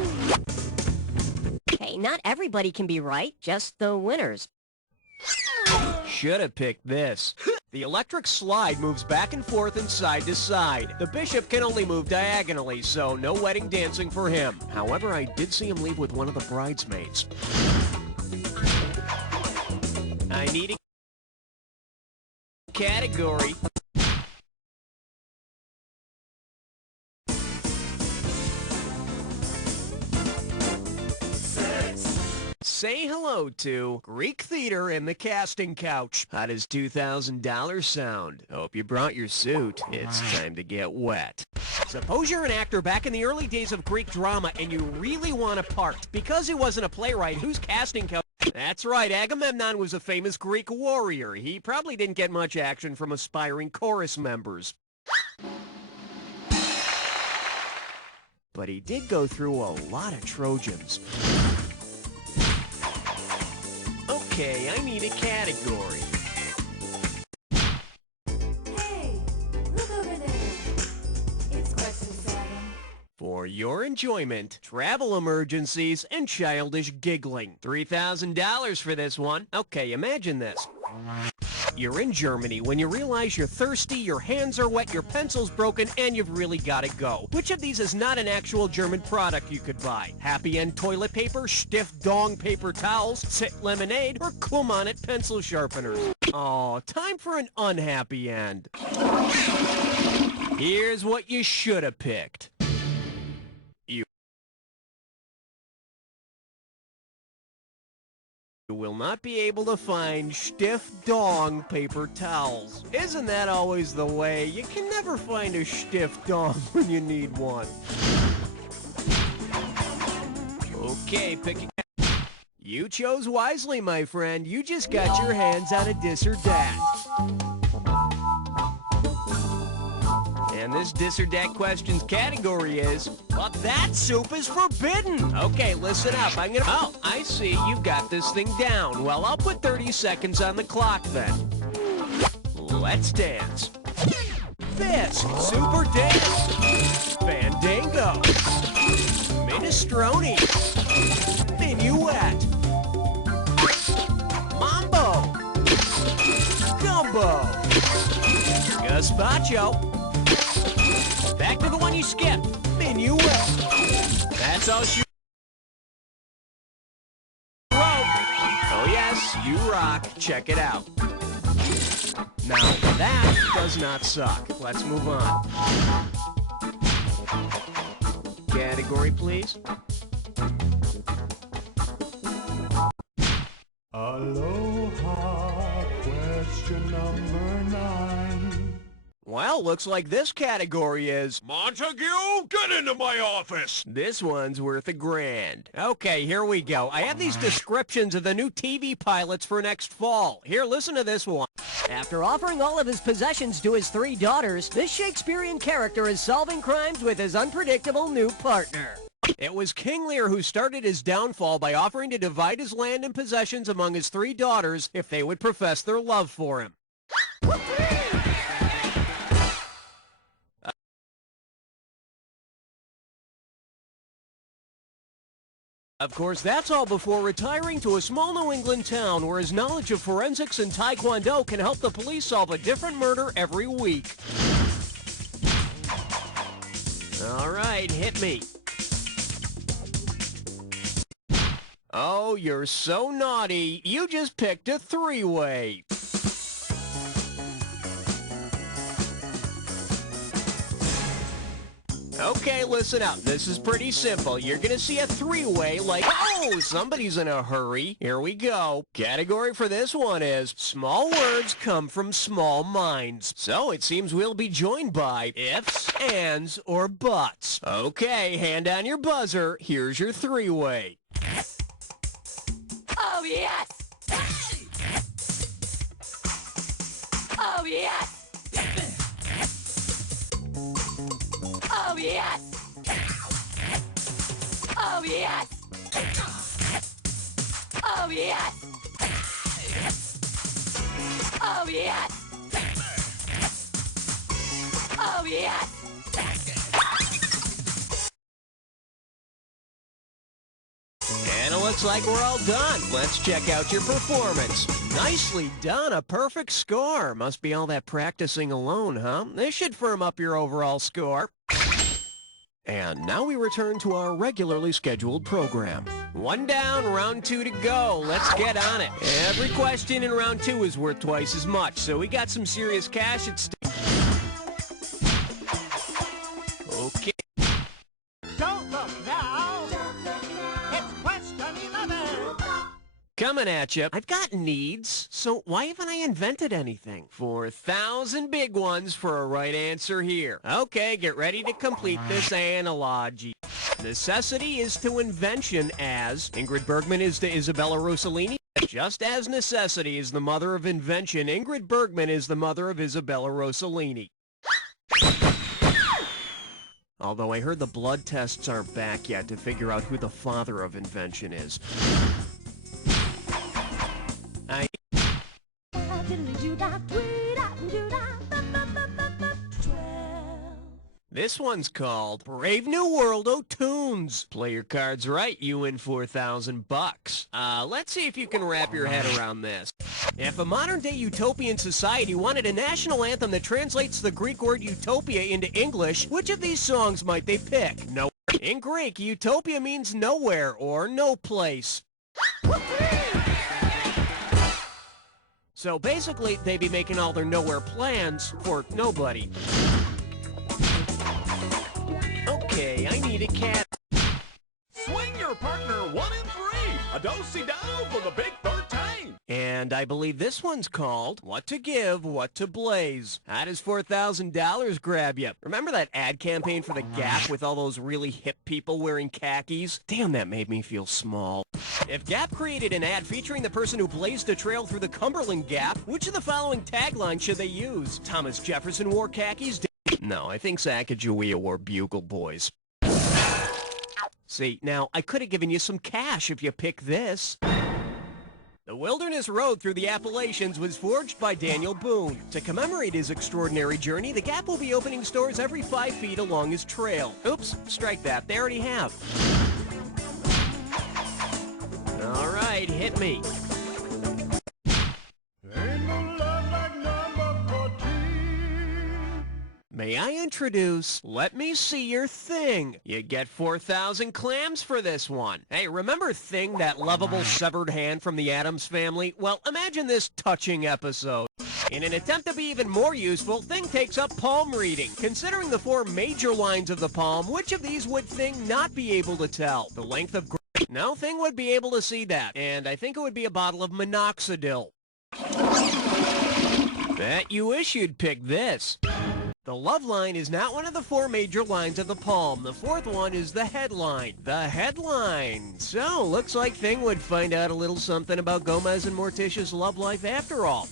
Hey, not everybody can be right, just the winners. Should have picked this. The electric slide moves back and forth and side to side. The bishop can only move diagonally, so no wedding dancing for him. However, I did see him leave with one of the bridesmaids. I need a category. Say hello to Greek theater and the casting couch. How does $2,000 sound? Hope you brought your suit. It's time to get wet. Suppose you're an actor back in the early days of Greek drama and you really want a part. Because he wasn't a playwright, whose casting couch? That's right, Agamemnon was a famous Greek warrior. He probably didn't get much action from aspiring chorus members. But he did go through a lot of Trojans. Okay, I need a category. Hey, look over your enjoyment, travel emergencies, and childish giggling. $3,000 for this one. Okay, imagine this. You're in Germany when you realize you're thirsty, your hands are wet, your pencil's broken, and you've really got to go. Which of these is not an actual German product you could buy? Happy End toilet paper, Stiff Dong paper towels, Sit lemonade, or Cum On It pencil sharpeners? Oh, time for an unhappy end. Here's what you should have picked. You will not be able to find Stiff Dong paper towels. Isn't that always the way? You can never find a Stiff Dong when you need one. Okay, pick it. You chose wisely, my friend. You just got your hands on a dis or dat. And this dis or dat questions category is, well, that soup is forbidden. Okay, listen up. Oh, I see. You've got this thing down. Well, I'll put 30 seconds on the clock then. Let's dance. This, super dance. Fandango. Minestrone. Minuet. Mambo. Gumbo. Gazpacho. Back to the one you skipped. Minuet. That's all she wrote. Oh yes, you rock. Check it out. Now, that does not suck. Let's move on. Category, please. Aloha, question number 9. Well, looks like this category is... Montague, get into my office! This one's worth $1,000. Okay, here we go. I have these descriptions of the new TV pilots for next fall. Here, listen to this one. After offering all of his possessions to his 3 daughters, this Shakespearean character is solving crimes with his unpredictable new partner. It was King Lear who started his downfall by offering to divide his land and possessions among his 3 daughters if they would profess their love for him. Of course, that's all before retiring to a small New England town where his knowledge of forensics and Taekwondo can help the police solve a different murder every week. All right, hit me. Oh, you're so naughty. You just picked a 3-way. Okay, listen up. This is pretty simple. You're gonna see a 3-way like, oh, somebody's in a hurry. Here we go. Category for this one is, small words come from small minds. So it seems we'll be joined by ifs, ands, or buts. Okay, hand on your buzzer. Here's your 3-way. Oh, yes! Oh, yes! Oh, yes! Oh, yes! Oh, yes! Oh, yes! Oh, yes! And it looks like we're all done. Let's check out your performance. Nicely done. A perfect score. Must be all that practicing alone, huh? This should firm up your overall score. And now we return to our regularly scheduled program. 1 down, round 2 to go. Let's get on it. Every question in round 2 is worth twice as much, so we got some serious cash at stake. Okay. Don't look now. It's question 11. Coming at you. I've got needs, so why haven't I invented anything? 4,000 big ones for a right answer here. Okay, get ready to complete this analogy. Necessity is to invention as Ingrid Bergman is to Isabella Rossellini. Just as necessity is the mother of invention, Ingrid Bergman is the mother of Isabella Rossellini. Although I heard the blood tests aren't back yet to figure out who the father of invention is. This one's called Brave New World O' Tunes. Play your cards right, you win $4,000. Let's see if you can wrap your head around this. If a modern-day utopian society wanted a national anthem that translates the Greek word utopia into English, which of these songs might they pick? No. In Greek, utopia means nowhere or no place. So basically, they'd be making all their nowhere plans for nobody. Okay, I need a cat. Swing your partner 1 and 3. A do-si-do for the big 13. And I believe this one's called What to Give, What to Blaze. How does $4,000 grab you? Remember that ad campaign for the Gap with all those really hip people wearing khakis? Damn, that made me feel small. If Gap created an ad featuring the person who blazed a trail through the Cumberland Gap, which of the following taglines should they use? Thomas Jefferson wore khakis? No, I think Sacagawea wore Bugle Boys. See, now, I could have given you some cash if you pick this. The Wilderness Road through the Appalachians was forged by Daniel Boone. To commemorate his extraordinary journey, the Gap will be opening stores every 5 feet along his trail. Oops, strike that. They already have. All right, hit me. May I introduce Let Me See Your Thing. You get 4,000 clams for this one. Hey, remember Thing, that lovable severed hand from the Addams Family? Well, imagine this touching episode. In an attempt to be even more useful, Thing takes up palm reading. Considering the 4 major lines of the palm, which of these would Thing not be able to tell? The length of... No, Thing would be able to see that. And I think it would be a bottle of minoxidil. Bet you wish you'd pick this. The love line is not one of the 4 major lines of the palm. The 4th one is the headline. The headline. So, looks like Thing would find out a little something about Gomez and Morticia's love life after all.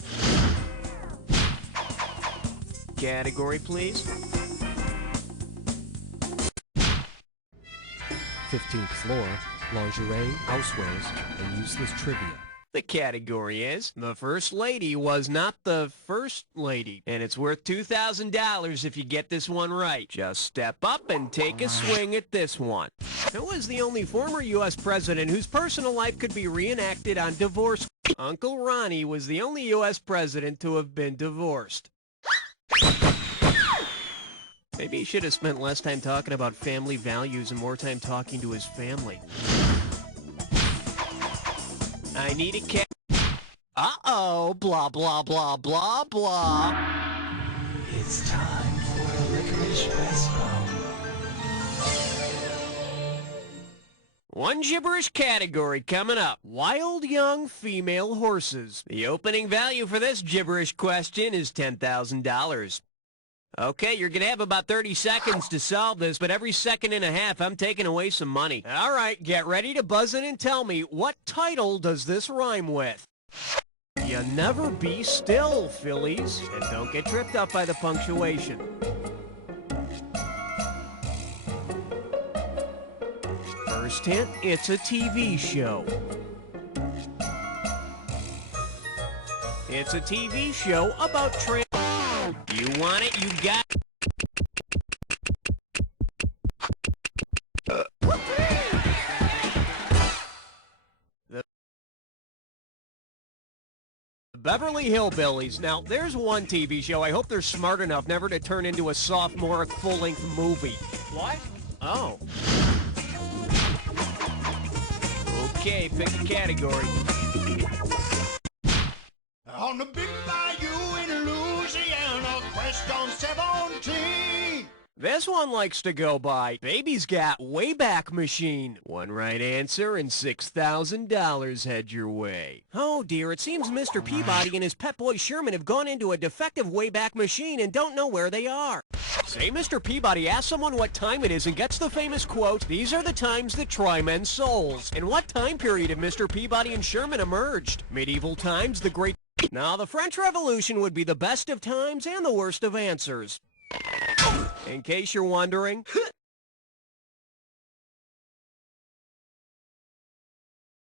Category, please. 15th floor, lingerie, housewares, and useless trivia. The category is, the First Lady was not the First Lady, and it's worth $2,000 if you get this one right. Just step up and take a swing at this one. Who was the only former U.S. president whose personal life could be reenacted on divorce? Uncle Ronnie was the only U.S. president to have been divorced. Maybe he should have spent less time talking about family values and more time talking to his family. I need a cat. Uh-oh, blah, blah, blah, blah, blah. It's time for a licorice restaurant. One gibberish category coming up. Wild young female horses. The opening value for this gibberish question is $10,000. Okay, you're going to have about 30 seconds to solve this, but every second and a half, I'm taking away some money. All right, get ready to buzz in and tell me, what title does this rhyme with? You never be still, Phillies. And don't get tripped up by the punctuation. First hint, it's a TV show. It's a TV show about You want it, you got it. The Beverly Hillbillies. Now, there's one TV show. I hope they're smart enough never to turn into a sophomoric full-length movie. What? Oh. Okay, pick a category. On the big bayou in Louisiana, quest on 17. This one likes to go by Baby's Got Wayback Machine. One right answer and $6,000 head your way. Oh dear, it seems Mr. Peabody and his pet boy Sherman have gone into a defective Wayback Machine and don't know where they are. Say Mr. Peabody asks someone what time it is and gets the famous quote, "These are the times that try men's souls." In what time period have Mr. Peabody and Sherman emerged? Medieval times, the Great... Now, the French Revolution would be the best of times and the worst of answers. In case you're wondering.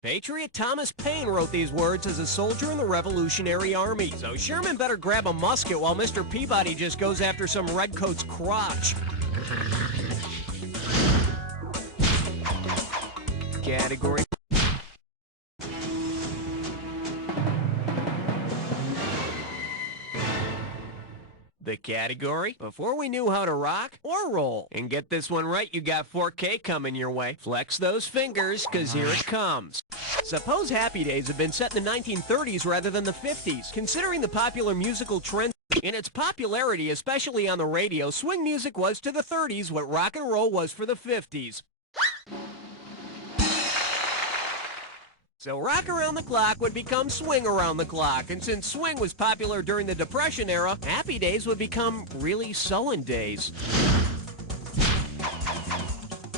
Patriot Thomas Paine wrote these words as a soldier in the Revolutionary Army. So Sherman better grab a musket while Mr. Peabody just goes after some redcoat's crotch. Category. The category, before we knew how to rock or roll. And get this one right, you got 4K coming your way. Flex those fingers, cause here it comes. Suppose Happy Days had been set in the 1930s rather than the 50s. Considering the popular musical trend in its popularity, especially on the radio, swing music was to the 30s what rock and roll was for the 50s. So rock around the clock would become swing around the clock, and since swing was popular during the Depression era, Happy Days would become really sullen days.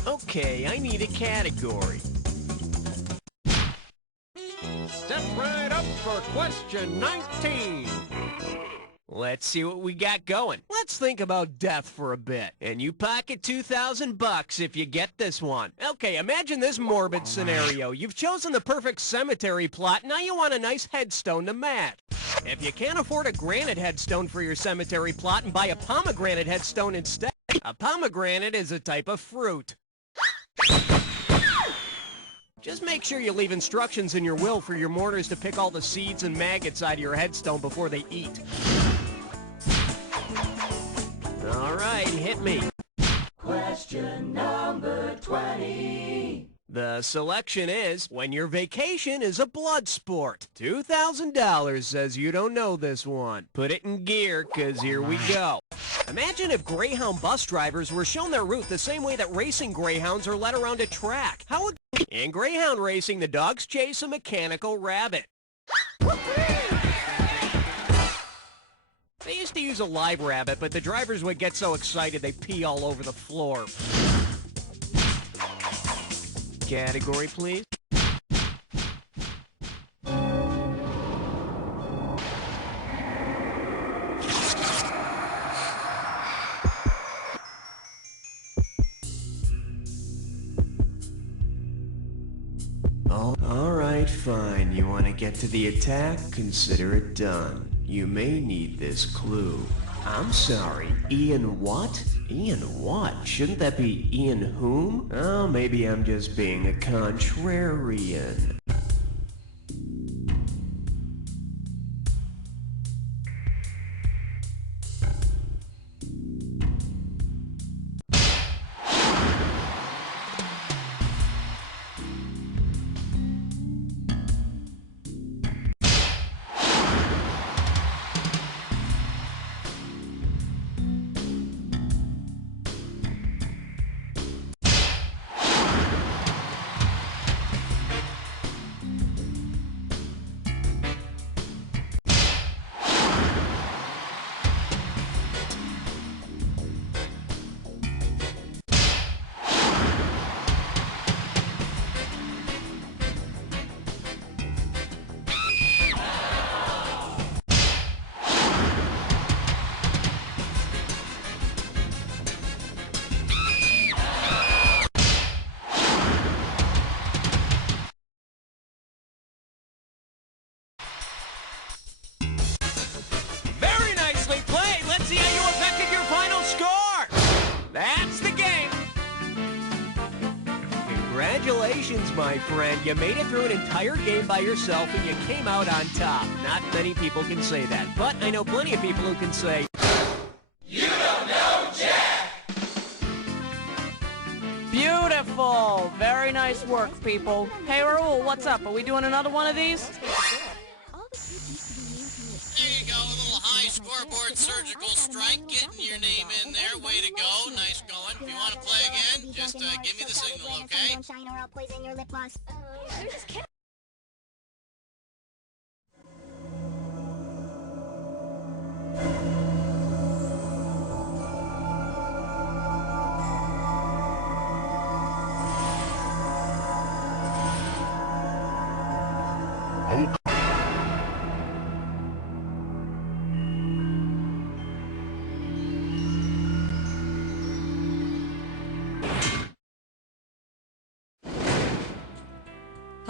Okay, I need a category. Step right up for question 19. Let's see what we got going. Let's think about death for a bit. And you pocket $2,000 if you get this one. Okay, imagine this morbid scenario. You've chosen the perfect cemetery plot. Now you want a nice headstone to match. If you can't afford a granite headstone for your cemetery plot and buy a pomegranate headstone instead, a pomegranate is a type of fruit. Just make sure you leave instructions in your will for your mourners to pick all the seeds and maggots out of your headstone before they eat. All right, hit me. Question number 20. The selection is, when your vacation is a blood sport. $2,000 says you don't know this one. Put it in gear, cause here we go. Imagine if Greyhound bus drivers were shown their route the same way that racing greyhounds are led around a track. How would... In Greyhound racing, the dogs chase a mechanical rabbit. They used to use a live rabbit, but the drivers would get so excited they pee all over the floor. Category, please. All right, fine. You want to get to the attack? Consider it done. You may need this clue. I'm sorry, Ian what? Ian what? Shouldn't that be Ian whom? Oh, maybe I'm just being a contrarian. Congratulations, my friend. You made it through an entire game by yourself and you came out on top. Not many people can say that, but I know plenty of people who can say, You don't know Jack! Beautiful. Very nice work, people. Hey, Raul, what's up? Are we doing another one of these? There you go, a little high scoreboard surgical strike, getting your name in there. Way to go, nice going. If you want to play again, just give me the signal, okay?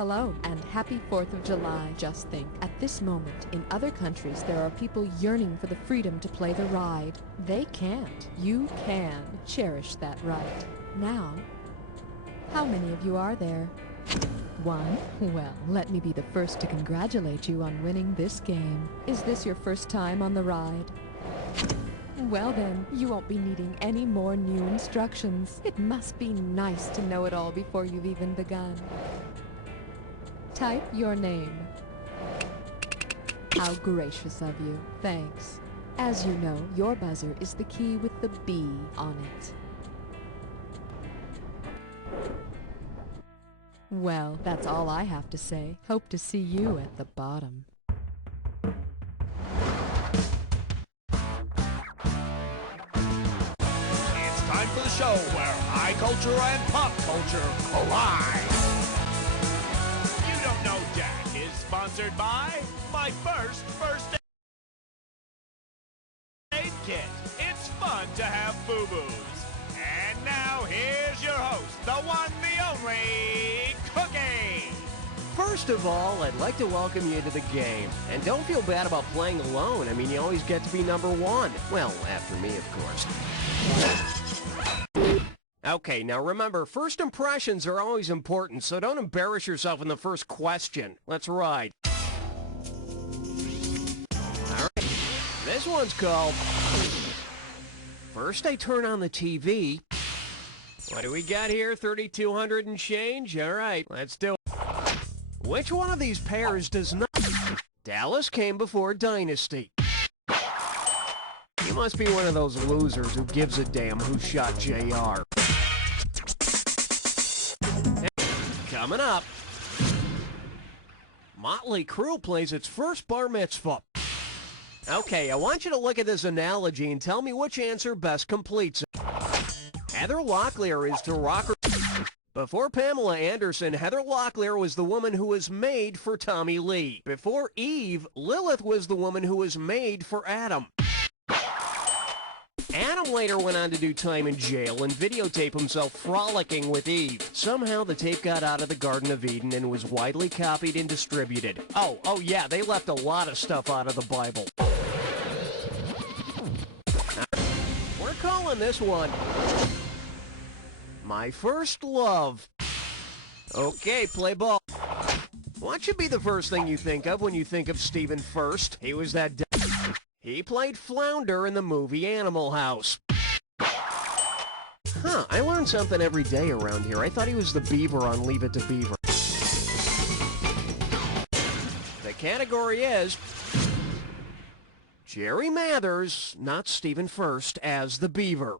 Hello, and happy 4th of July. Just think, at this moment, in other countries, there are people yearning for the freedom to play the ride. They can't. You can. Cherish that right. Now, how many of you are there? One? Well, let me be the first to congratulate you on winning this game. Is this your first time on the ride? Well then, you won't be needing any more new instructions. It must be nice to know it all before you've even begun. Type your name. How gracious of you. Thanks. As you know, your buzzer is the key with the B on it. Well, that's all I have to say. Hope to see you at the bottom. It's time for the show where high culture and pop culture collide. You Don't Know Jack is sponsored by My First Aid Kit. It's fun to have boo-boos. And now here's your host, the one, the only, Cookie. First of all, I'd like to welcome you to the game. And don't feel bad about playing alone. I mean, you always get to be number one. Well, after me, of course. Okay, now remember, first impressions are always important, so don't embarrass yourself in the first question. Let's ride. All right, this one's called... First, I turn on the TV. What do we got here? 3,200 and change? All right, let's do it. Which one of these pairs does not... Dallas came before Dynasty. You must be one of those losers who gives a damn who shot JR. Coming up, Motley Crue plays its first bar mitzvah. Okay, I want you to look at this analogy and tell me which answer best completes it. Heather Locklear is to rocker... Before Pamela Anderson, Heather Locklear was the woman who was made for Tommy Lee. Before Eve, Lilith was the woman who was made for Adam. Adam later went on to do time in jail and videotape himself frolicking with Eve. Somehow the tape got out of the Garden of Eden and was widely copied and distributed. Oh yeah, they left a lot of stuff out of the Bible. We're calling this one My First Love. Okay, play ball. What should be the first thing you think of when you think of Stephen Furst? He was that... He played Flounder in the movie Animal House. Huh, I learn something every day around here. I thought he was the beaver on Leave It to Beaver. The category is... Jerry Mathers, not Stephen Furst, as the beaver.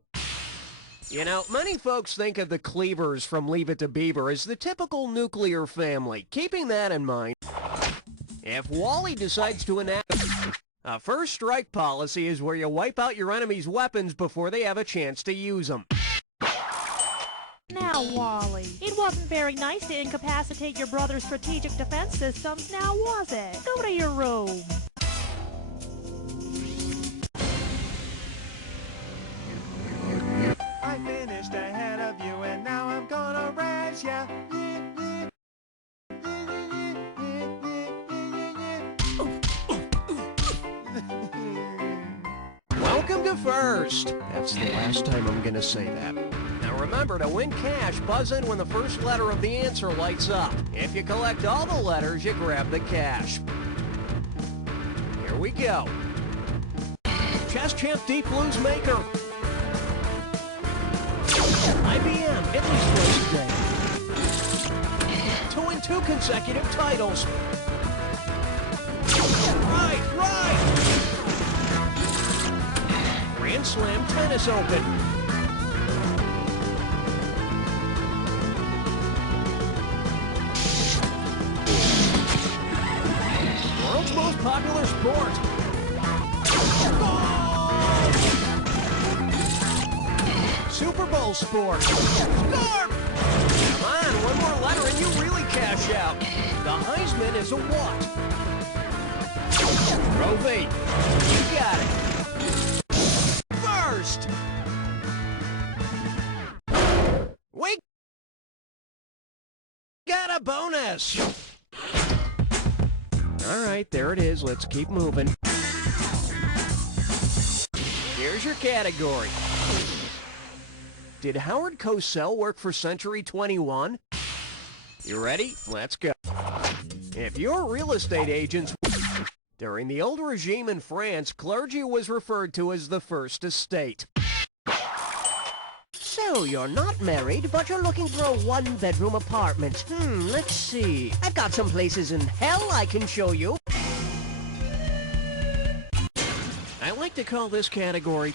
You know, many folks think of the Cleavers from Leave It to Beaver as the typical nuclear family. Keeping that in mind, if Wally decides to enact a first strike policy is where you wipe out your enemy's weapons before they have a chance to use them. Now, Wally, it wasn't very nice to incapacitate your brother's strategic defense systems, now was it? Go to your room. I finished ahead of you and now I'm gonna raise ya. Welcome to First. That's the last time I'm gonna say that. Now remember, to win cash, buzz in when the first letter of the answer lights up. If you collect all the letters, you grab the cash. Here we go. Chess Champ Deep Blues Maker. IBM, at least twice a day. 2 consecutive titles. Right. Grand Slam Tennis Open. World's most popular sport. Super Bowl sport. Score! Come on, one more letter and you really cash out. The Heisman is a what? Trophy. You got it. First. We got got a bonus! All right, there it is. Let's keep moving. Here's your category. Did Howard Cosell work for Century 21? You ready? Let's go. If you're real estate agents... During the old regime in France, clergy was referred to as the first estate. So, you're not married, but you're looking for a one-bedroom apartment. Let's see. I've got some places in hell I can show you. I like to call this category...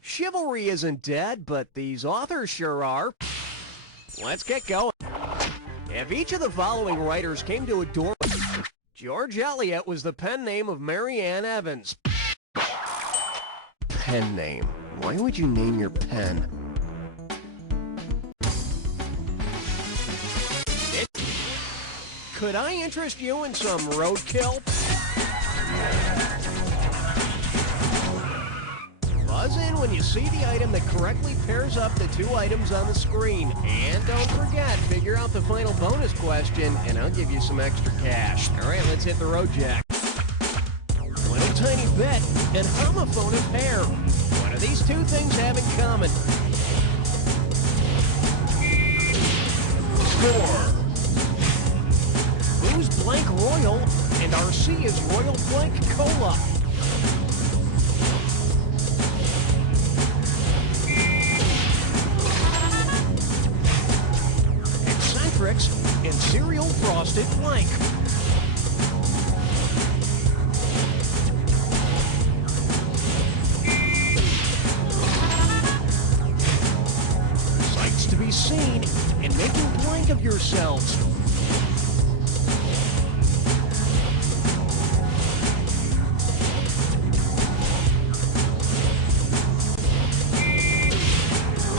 Chivalry isn't dead, but these authors sure are. Let's get going. If each of the following writers came to adore... George Eliot was the pen name of Mary Ann Evans. Pen name. Why would you name your pen? Could I interest you in some roadkill? Buzz in when you see the item that correctly pairs up the two items on the screen. And don't forget, figure out the final bonus question, and I'll give you some extra cash. All right, let's hit the road, Jack. Little tiny bit, and homophone of hair. What do these two things have in common? Score! Who's blank royal, and RC is royal blank cola? Eccentrics and cereal frosted blank. Sights to be seen and making blank of yourselves.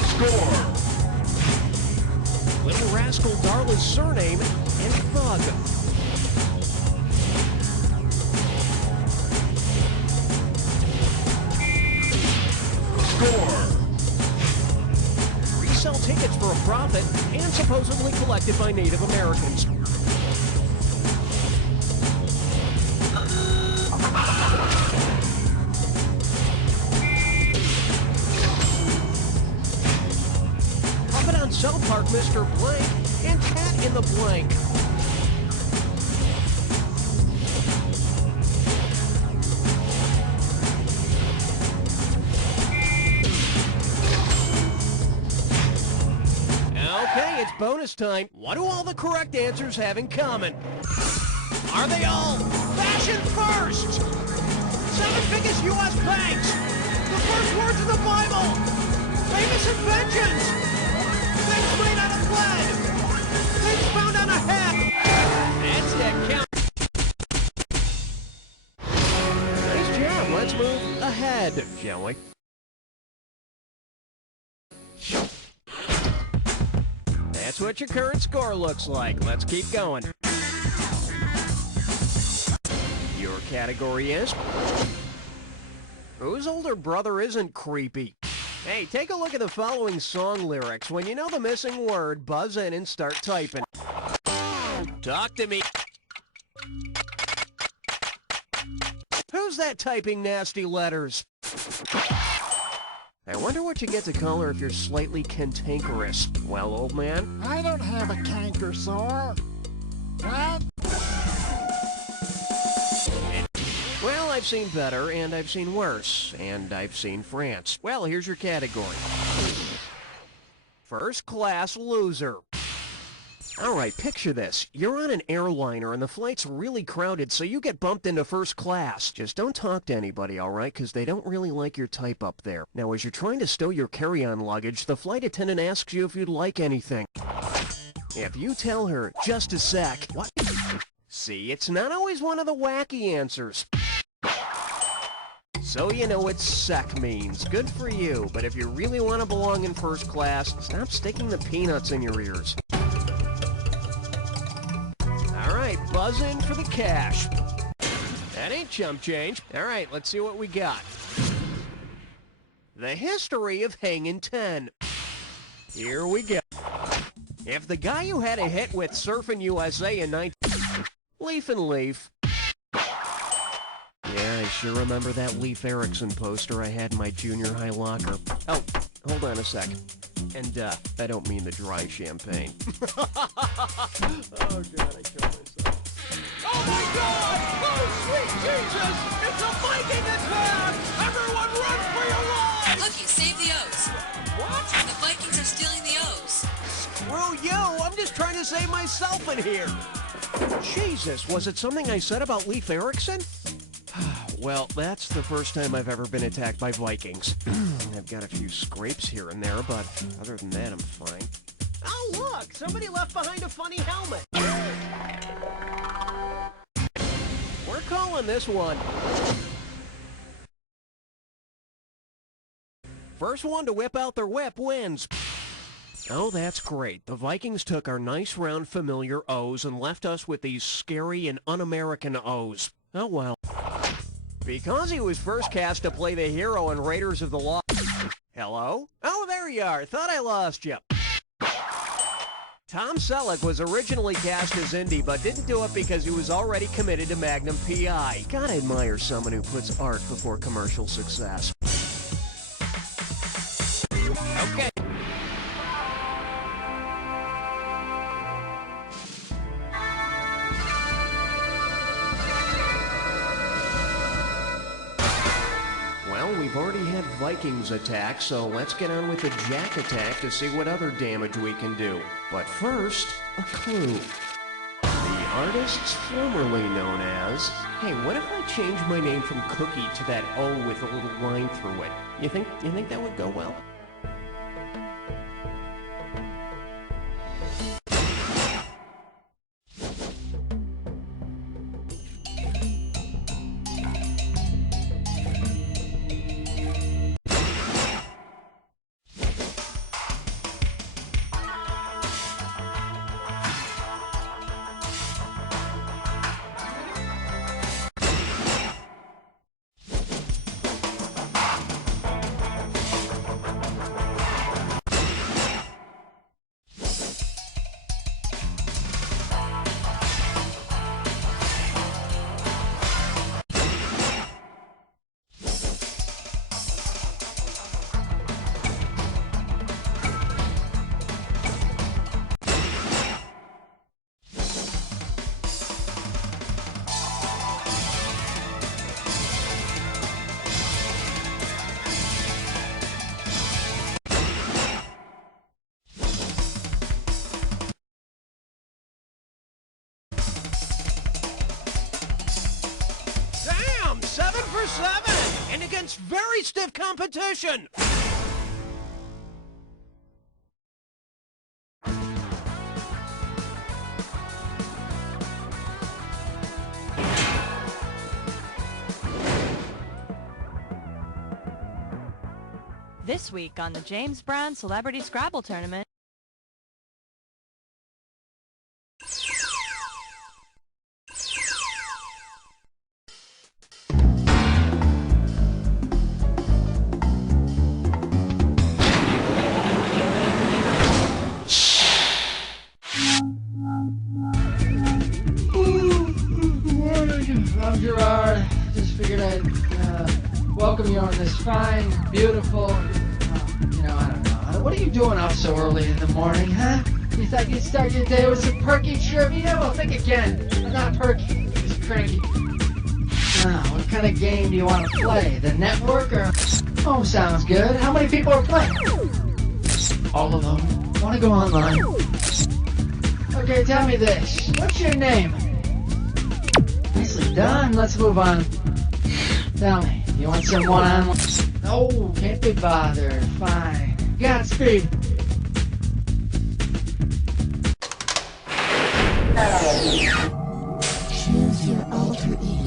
Score! Little Rascal Darla's surname and thug. Score! Resell tickets for a profit and supposedly collected by Native Americans. Puppet on South Park, Mr. Blank, and Cat in the Blank. Okay, it's bonus time. What do all the correct answers have in common? Are they all fashion first? 7 biggest U.S. banks. The first words of the Bible. Famous inventions. Things made out of lead. Things found on a hemp. That's that count. Nice job. Let's move ahead, shall we? That's what your current score looks like. Let's keep going. Your category is... Whose older brother isn't creepy? Hey, take a look at the following song lyrics. When you know the missing word, buzz in and start typing. Talk to me. Who's that typing nasty letters? I wonder what you get to color if you're slightly cantankerous. Well, old man? I don't have a canker sore. What? Well, I've seen better, and I've seen worse, and I've seen France. Well, here's your category. First class loser. All right, picture this. You're on an airliner and the flight's really crowded, so you get bumped into first class. Just don't talk to anybody, all right, because they don't really like your type up there. Now, as you're trying to stow your carry-on luggage, the flight attendant asks you if you'd like anything. If you tell her, just a sec, what? See, it's not always one of the wacky answers. So you know what sec means. Good for you, but if you really want to belong in first class, stop sticking the peanuts in your ears. Alright, buzz in for the cash. That ain't chump change. Alright, let's see what we got. The history of Hangin' 10. Here we go. If the guy you had a hit with Surfing USA in 19... Leaf and Leaf. Yeah, I sure remember that Leif Erikson poster I had in my junior high locker. Oh, hold on a sec. And, I don't mean the dry champagne. Oh, God, I killed myself. Oh my God! Oh sweet Jesus! It's a Viking attack! Everyone run for your lives! Hooky, save the O's. What? The Vikings are stealing the O's. Screw you! I'm just trying to save myself in here. Jesus, was it something I said about Leif Erikson? Well, that's the first time I've ever been attacked by Vikings. I've got a few scrapes here and there, but other than that, I'm fine. Oh, look! Somebody left behind a funny helmet! We're calling this one. First one to whip out their whip wins. Oh, that's great. The Vikings took our nice, round, familiar O's and left us with these scary and un-American O's. Oh, well. Because he was first cast to play the hero in Raiders of the Lost... Hello? Oh, there you are. Thought I lost you. Tom Selleck was originally cast as Indy, but didn't do it because he was already committed to Magnum P.I. Gotta admire someone who puts art before commercial success. Okay. Well, we've already had Vikings attack, so let's get on with the Jack attack to see what other damage we can do. But first, a clue. The artists formerly known as... Hey, what if I change my name from Cookie to that O with a little line through it? You think that would go well? Damn! 7 for 7! And against very stiff competition! This week on the James Brown Celebrity Scrabble Tournament. I'm Gerard. Just figured I'd welcome you on this fine, beautiful, I don't know. What are you doing up so early in the morning, huh? You thought you'd start your day with some perky trivia? Well, think again. I'm not perky, just cranky. What kind of game do you want to play? The network or... Oh, sounds good. How many people are playing? All of them. Want to go online? Okay, tell me this. What's your name? Nicely done. Let's move on. Tell me, you want some one-on-one? No, can't be bothered. Fine. Godspeed. Choose your alter ego.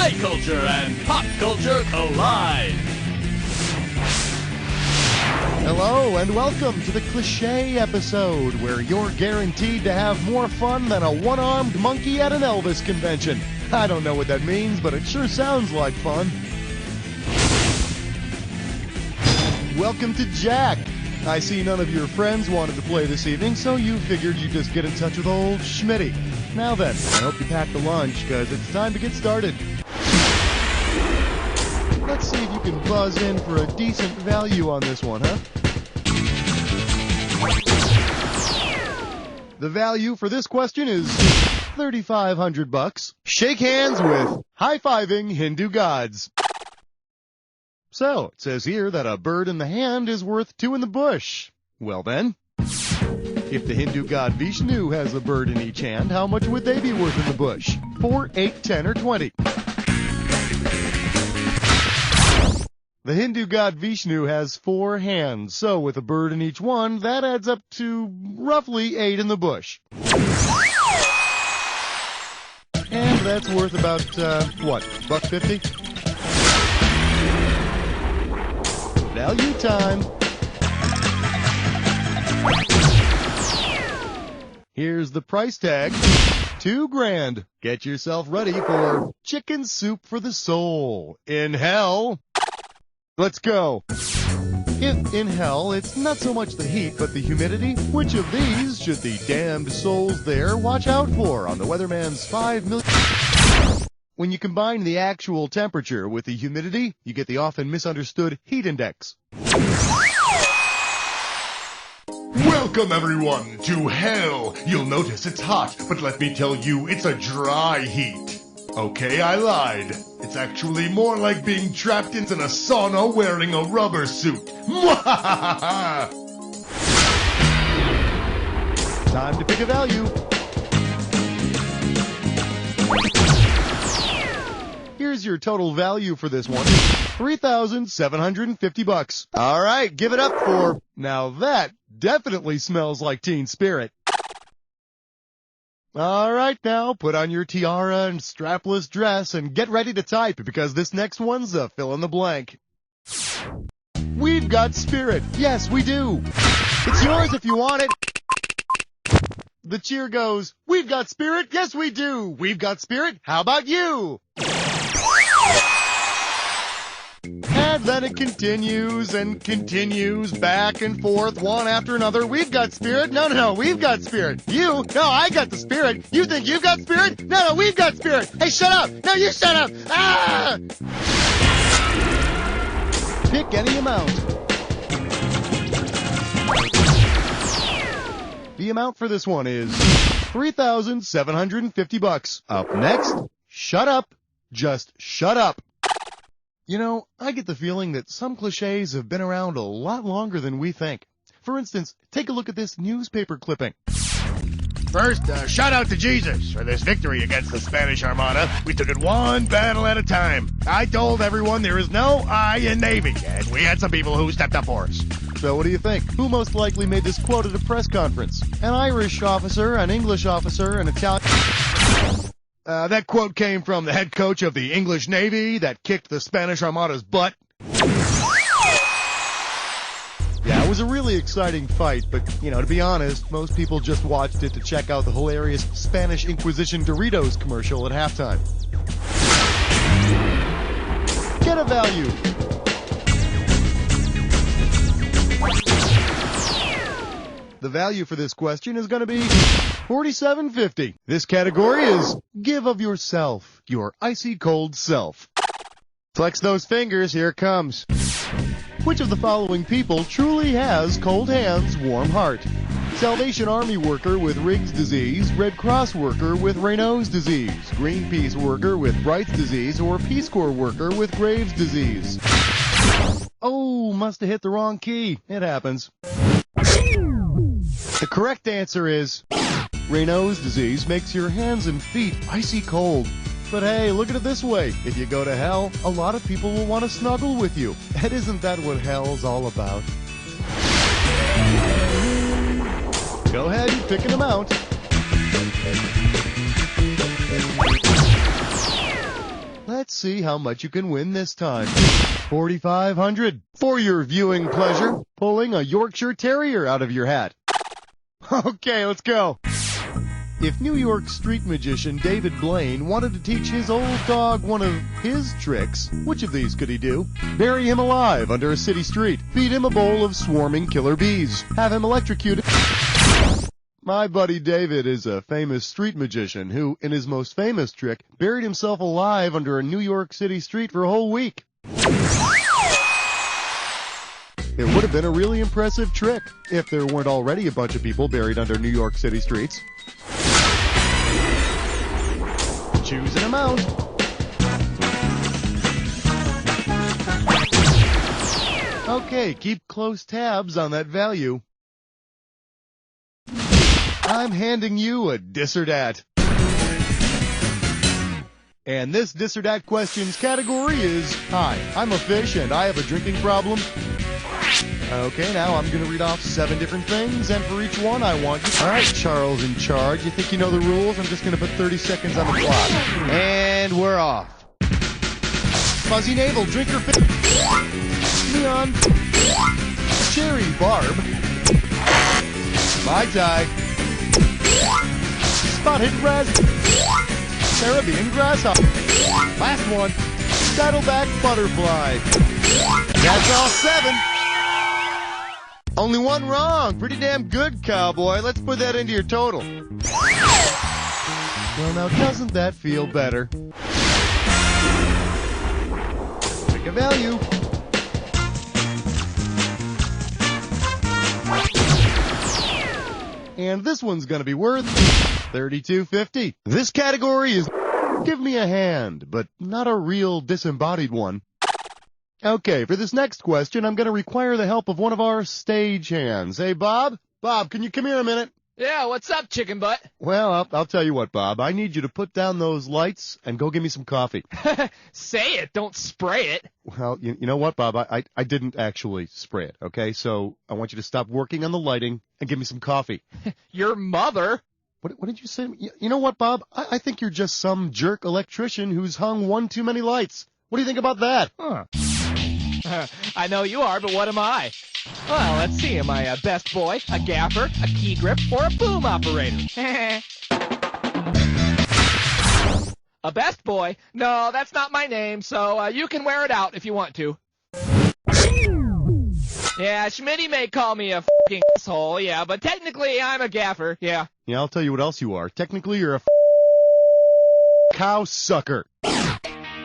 high culture and pop culture collide. Hello and welcome to the Cliche episode, where you're guaranteed to have more fun than a one-armed monkey at an Elvis convention. I don't know what that means, but it sure sounds like fun. Welcome to Jack. I see none of your friends wanted to play this evening, so you figured you'd just get in touch with old Schmitty. Now then, I hope you packed a lunch, because it's time to get started. Let's see if you can buzz in for a decent value on this one, huh? The value for this question is $3,500. Shake hands with high-fiving Hindu gods. So, it says here that a bird in the hand is worth two in the bush. Well then, if the Hindu god Vishnu has a bird in each hand, how much would they be worth in the bush? 4, 8, 10, or 20? The Hindu god Vishnu has 4 hands, so with a bird in each one, that adds up to roughly 8 in the bush. And that's worth about, what, $1.50? Value time. Here's the price tag. $2,000. Get yourself ready for chicken soup for the soul. In hell. Let's go. If in hell, it's not so much the heat, but the humidity, which of these should the damned souls there watch out for on the weatherman's 5 million... When you combine the actual temperature with the humidity, you get the often misunderstood heat index. Welcome, everyone, to hell. You'll notice it's hot, but let me tell you, it's a dry heat. Okay, I lied. It's actually more like being trapped in a sauna wearing a rubber suit. Time to pick a value. Here's your total value for this one. $3,750. All right, give it up for... Now that definitely smells like Teen Spirit. All right, now put on your tiara and strapless dress and get ready to type, because this next one's a fill in the blank. We've got spirit. Yes, we do. It's yours if you want it. The cheer goes, we've got spirit. Yes, we do. We've got spirit. How about you? And then it continues and continues back and forth, one after another. We've got spirit. No, we've got spirit. You? No, I got the spirit. You think you've got spirit? No, we've got spirit. Hey, shut up. No, you shut up. Ah! Pick any amount. The amount for this one is $3,750. Up next, shut up. Just shut up. You know, I get the feeling that some cliches have been around a lot longer than we think. For instance, take a look at this newspaper clipping. First, shout out to Jesus for this victory against the Spanish Armada. We took it one battle at a time. I told everyone there is no I in Navy, and we had some people who stepped up for us. So what do you think? Who most likely made this quote at a press conference? An Irish officer, an English officer, an Italian... That quote came from the head coach of the English Navy that kicked the Spanish Armada's butt. Yeah, it was a really exciting fight, but, to be honest, most people just watched it to check out the hilarious Spanish Inquisition Doritos commercial at halftime. Get a value. The value for this question is going to be $47.50. This category is give of yourself, your icy cold self. Flex those fingers, here it comes. Which of the following people truly has cold hands, warm heart? Salvation Army worker with Riggs disease, Red Cross worker with Raynaud's disease, Greenpeace worker with Bright's disease, or Peace Corps worker with Graves' disease? Oh, must have hit the wrong key. It happens. The correct answer is Raynaud's disease makes your hands and feet icy cold. But hey, look at it this way. If you go to hell, a lot of people will want to snuggle with you. And isn't that what hell's all about? Go ahead and pick an amount. Let's see how much you can win this time. $4,500 for your viewing pleasure, pulling a Yorkshire Terrier out of your hat. Okay, let's go. If New York street magician David Blaine wanted to teach his old dog one of his tricks, which of these could he do? Bury him alive under a city street. Feed him a bowl of swarming killer bees. Have him electrocuted. My buddy David is a famous street magician who, in his most famous trick, buried himself alive under a New York City street for a whole week. It would have been a really impressive trick if there weren't already a bunch of people buried under New York City streets. Choose an amount. Okay, keep close tabs on that value. I'm handing you a dis or dat. And this dis or dat questions category is, hi, I'm a fish and I have a drinking problem. Okay, now I'm going to read off 7 different things, and for each one I want you... All right, Charles in charge. You think you know the rules? I'm just going to put 30 seconds on the clock. And we're off. Fuzzy navel, drinker fish. Neon. Cherry barb. Mai Tai. Spotted raspberry. Caribbean grasshopper. Last one. Saddleback butterfly. That's all 7. Only one wrong. Pretty damn good, cowboy. Let's put that into your total. Well, now, doesn't that feel better? Pick a value. And this one's going to be worth $32.50. This category is give me a hand, but not a real disembodied one. Okay, for this next question, I'm going to require the help of one of our stage hands. Hey, Bob? Bob, can you come here a minute? Yeah, what's up, chicken butt? Well, I'll tell you what, Bob. I need you to put down those lights and go give me some coffee. Say it, don't spray it. Well, you know what, Bob? I didn't actually spray it, okay? So I want you to stop working on the lighting and give me some coffee. Your mother? What did you say? You know what, Bob? I think you're just some jerk electrician who's hung one too many lights. What do you think about that? Huh. I know you are, but what am I? Well, let's see. Am I a best boy, a gaffer, a key grip, or a boom operator? A best boy? No, that's not my name, so you can wear it out if you want to. Yeah, Schmitty may call me a f***ing asshole, yeah, but technically I'm a gaffer, yeah. Yeah, I'll tell you what else you are. Technically, you're a cow sucker.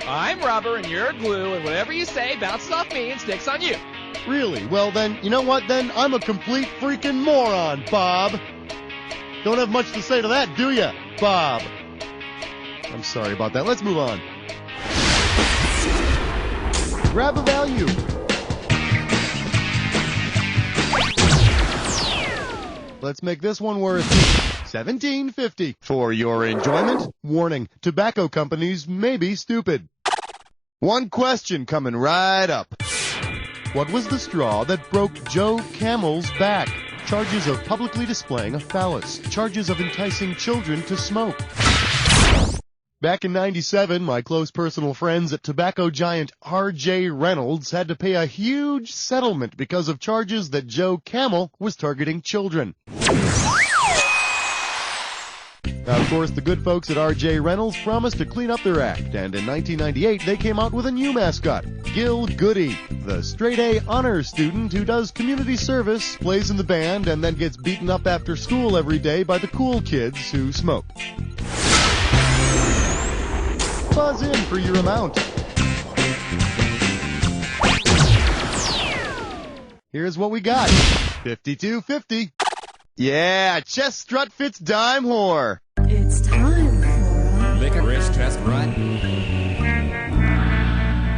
I'm rubber and you're glue, and whatever you say bounces off me and sticks on you. Really? Well then, you know what then? I'm a complete freaking moron, Bob. Don't have much to say to that, do ya, Bob? I'm sorry about that. Let's move on. Grab a value. Let's make this one worth $17.50 for your enjoyment. Warning, tobacco companies may be stupid. One question coming right up. What was the straw that broke Joe Camel's back? Charges of publicly displaying a phallus. Charges of enticing children to smoke. Back in '97, my close personal friends at tobacco giant R.J. Reynolds had to pay a huge settlement because of charges that Joe Camel was targeting children. Now, of course, the good folks at R.J. Reynolds promised to clean up their act, and in 1998, they came out with a new mascot, Gil Goody, the straight-A honors student who does community service, plays in the band, and then gets beaten up after school every day by the cool kids who smoke. Buzz in for your amount. Here's what we got. $52.50. Yeah, chest strut fits dime whore. It's time for a licorice test run.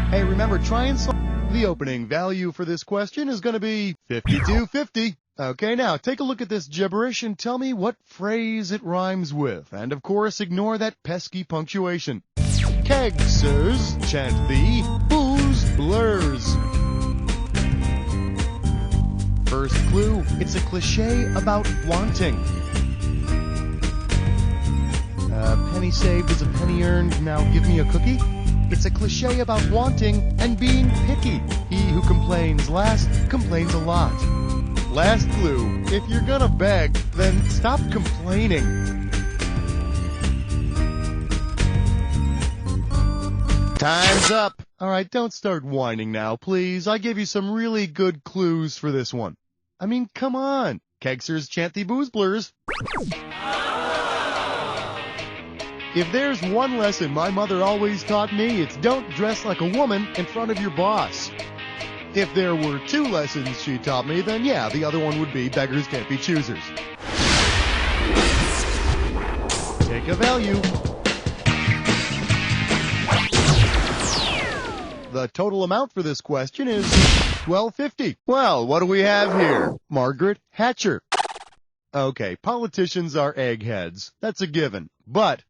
Hey, remember, try and solve the opening value for this question is going to be $52.50. Okay, now take a look at this gibberish and tell me what phrase it rhymes with. And of course, ignore that pesky punctuation. Keg, sirs, chant thee, booze blurs. First clue, it's a cliche about wanting. A penny saved is a penny earned, now give me a cookie. It's a cliche about wanting and being picky. He who complains last complains a lot. Last clue, if you're gonna beg, then stop complaining. Time's up. All right, don't start whining now, please. I gave you some really good clues for this one. I mean, come on. Kegsers chant the boozblers. If there's one lesson my mother always taught me, it's don't dress like a woman in front of your boss. If there were two lessons she taught me, then yeah, the other one would be beggars can't be choosers. Take a value. The total amount for this question is $12.50. Well, what do we have here? Margaret Hatcher. Okay, politicians are eggheads. That's a given. But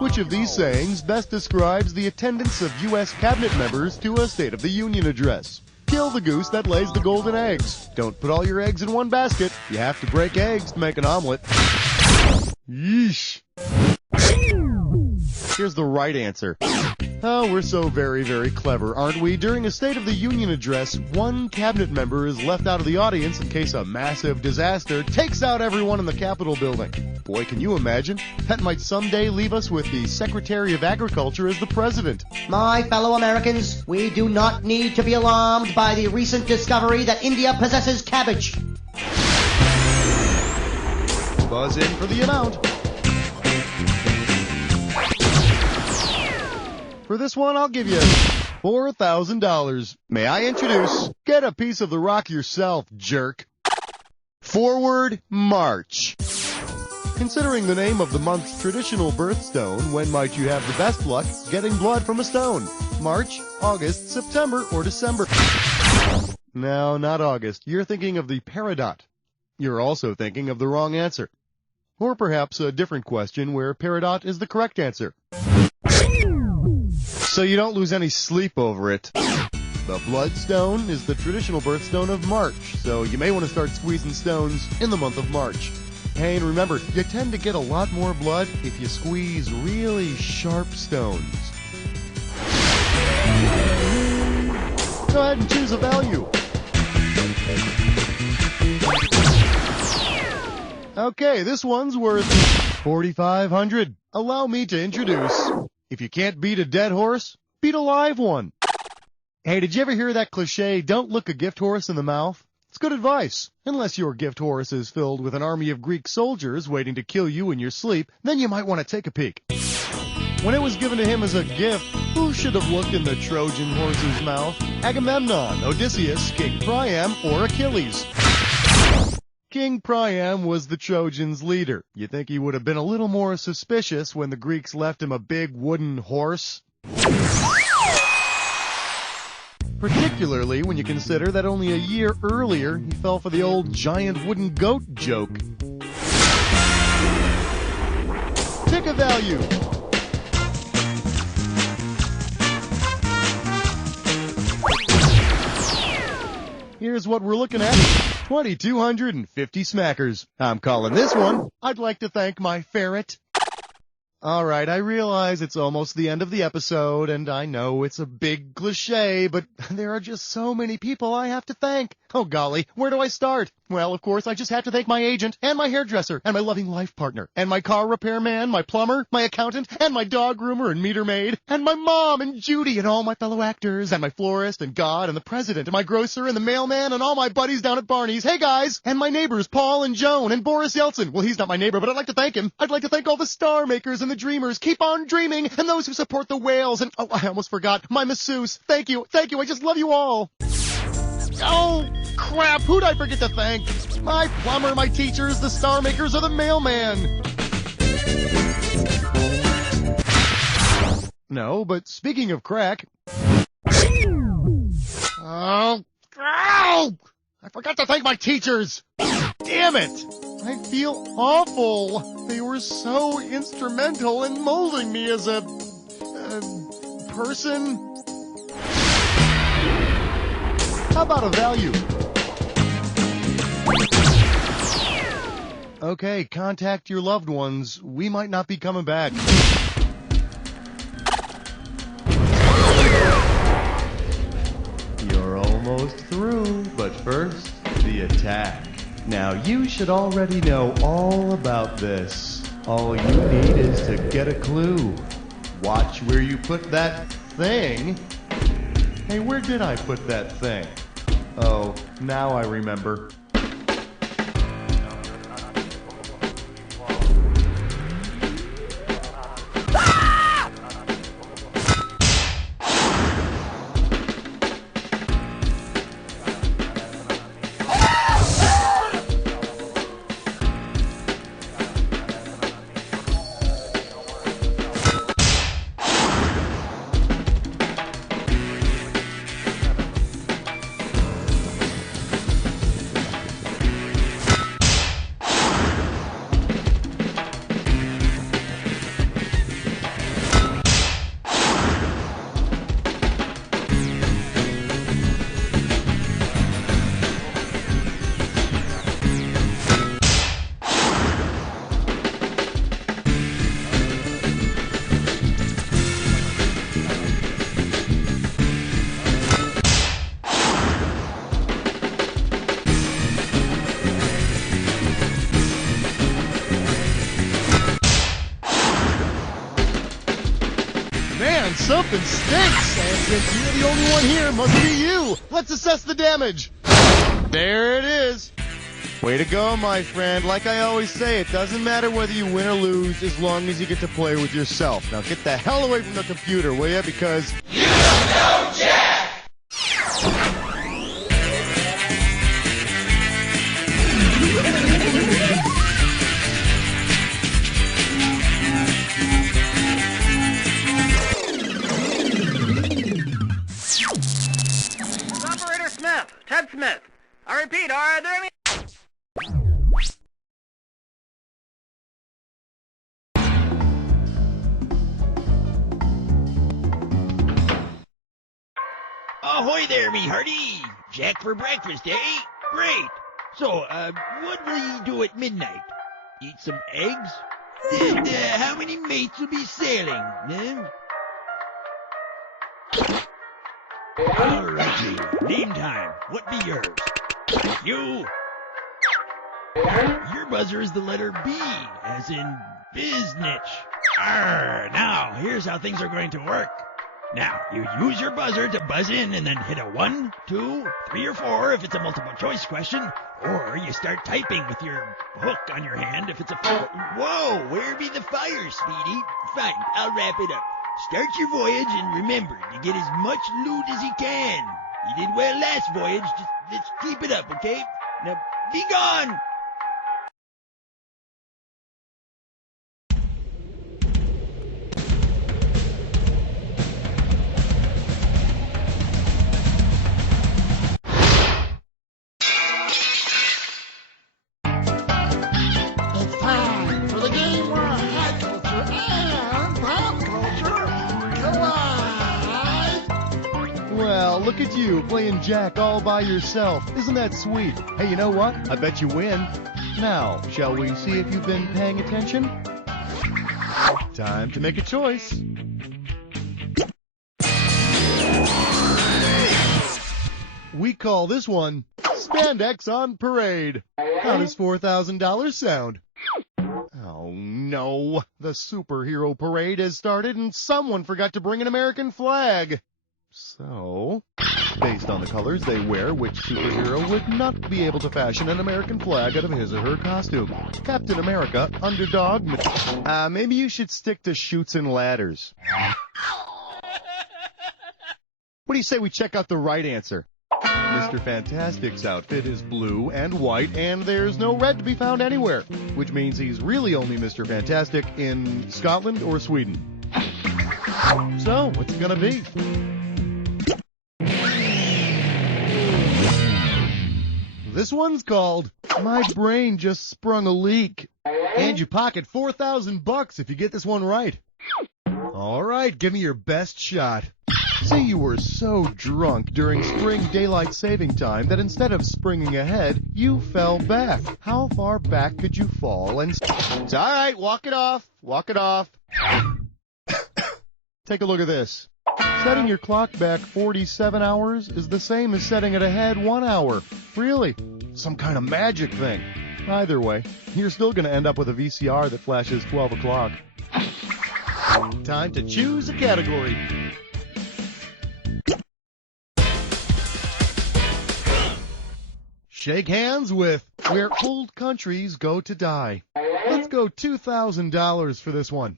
which of these sayings best describes the attendance of U.S. cabinet members to a State of the Union address? Kill the goose that lays the golden eggs. Don't put all your eggs in one basket. You have to break eggs to make an omelet. Yeesh. Here's the right answer. Oh, we're so very, very clever, aren't we? During a State of the Union address, one cabinet member is left out of the audience in case a massive disaster takes out everyone in the Capitol building. Boy, can you imagine? That might someday leave us with the Secretary of Agriculture as the president. My fellow Americans, we do not need to be alarmed by the recent discovery that India possesses cabbage. Buzz in for the amount. For this one, I'll give you $4,000. May I introduce, get a piece of the rock yourself, jerk. Forward March. Considering the name of the month's traditional birthstone, when might you have the best luck getting blood from a stone? March, August, September, or December? No, not August. You're thinking of the peridot. You're also thinking of the wrong answer. Or perhaps a different question where peridot is the correct answer. So you don't lose any sleep over it. The bloodstone is the traditional birthstone of March, so you may want to start squeezing stones in the month of March. Hey, and remember, you tend to get a lot more blood if you squeeze really sharp stones. Go ahead and choose a value. Okay, this one's worth $4,500. Allow me to introduce... If you can't beat a dead horse, beat a live one. Hey, did you ever hear that cliche, don't look a gift horse in the mouth? It's good advice. Unless your gift horse is filled with an army of Greek soldiers waiting to kill you in your sleep, then you might want to take a peek. When it was given to him as a gift, who should have looked in the Trojan horse's mouth? Agamemnon, Odysseus, King Priam, or Achilles? King Priam was the Trojans' leader. You think he would have been a little more suspicious when the Greeks left him a big wooden horse? Particularly when you consider that only a year earlier he fell for the old giant wooden goat joke. Pick a value. Here's what we're looking at. 2,250 smackers. I'm calling this one. I'd like to thank my ferret. Alright, I realize it's almost the end of the episode, and I know it's a big cliche, but there are just so many people I have to thank. Oh golly, where do I start? Well, of course, I just have to thank my agent, and my hairdresser, and my loving life partner, and my car repairman, my plumber, my accountant, and my dog groomer and meter maid, and my mom and Judy and all my fellow actors, and my florist and God and the president and my grocer and the mailman and all my buddies down at Barney's. Hey guys! And my neighbors Paul and Joan and Boris Yeltsin. Well, he's not my neighbor, but I'd like to thank him. I'd like to thank all the star makers and the dreamers. Keep on dreaming, and those who support the whales, and oh, I almost forgot, my masseuse. Thank you, I just love you all. Oh, crap, who'd I forget to thank? My plumber, my teachers, the star makers, or the mailman? No, but speaking of crack... Oh, I forgot to thank my teachers! Damn it! I feel awful. They were so instrumental in molding me as a person. How about a value? Okay, contact your loved ones. We might not be coming back. Now, you should already know all about this. All you need is to get a clue. Watch where you put that thing. Hey, where did I put that thing? Oh, now I remember. Man, something stinks! And since you're the only one here, must be you! Let's assess the damage! There it is! Way to go, my friend. Like I always say, it doesn't matter whether you win or lose as long as you get to play with yourself. Now get the hell away from the computer, will ya? Because... you don't know Jack! Operator Smith, Ted Smith. I repeat, are there any... Ahoy there, me hearty! Jack for breakfast, eh? Great! So, what will ye do at midnight? Eat some eggs? And, how many mates will be sailing, eh? Alrighty, name time. What be yours? You! Your buzzer is the letter B, as in biznitch. Arr, now, here's how things are going to work. Now, you use your buzzer to buzz in and then hit a 1, 2, 3, or 4 if it's a multiple choice question, or you start typing with your hook on your hand if it's a... Whoa, where be the fire, Speedy? Fine, I'll wrap it up. Start your voyage and remember to get as much loot as you can. You did well last voyage, just let's keep it up, okay? Now, be gone! It's time for the game where high culture and pop culture collide. Well, look at you, playing Jack all by yourself. Isn't that sweet? Hey, you know what? I bet you win. Now, shall we see if you've been paying attention? Time to make a choice. We call this one Spandex on Parade. How does $4,000 sound? Oh no, the superhero parade has started and someone forgot to bring an American flag. So, based on the colors they wear, which superhero would not be able to fashion an American flag out of his or her costume? Captain America, Underdog, maybe you should stick to Chutes and Ladders. What do you say we check out the right answer? Mr. Fantastic's outfit is blue and white, and there's no red to be found anywhere, which means he's really only Mr. Fantastic in Scotland or Sweden. So, what's it gonna be? This one's called My Brain Just Sprung a Leak. And you pocket $4,000 if you get this one right. All right, give me your best shot. Say you were so drunk during spring daylight saving time that instead of springing ahead, you fell back. How far back could you fall? And it's all right, walk it off. Walk it off. Take a look at this. Setting your clock back 47 hours is the same as setting it ahead 1 hour. Really? Some kind of magic thing. Either way, you're still going to end up with a VCR that flashes 12 o'clock. Time to choose a category. Shake hands with Where Old Countries Go to Die. Let's go $2,000 for this one.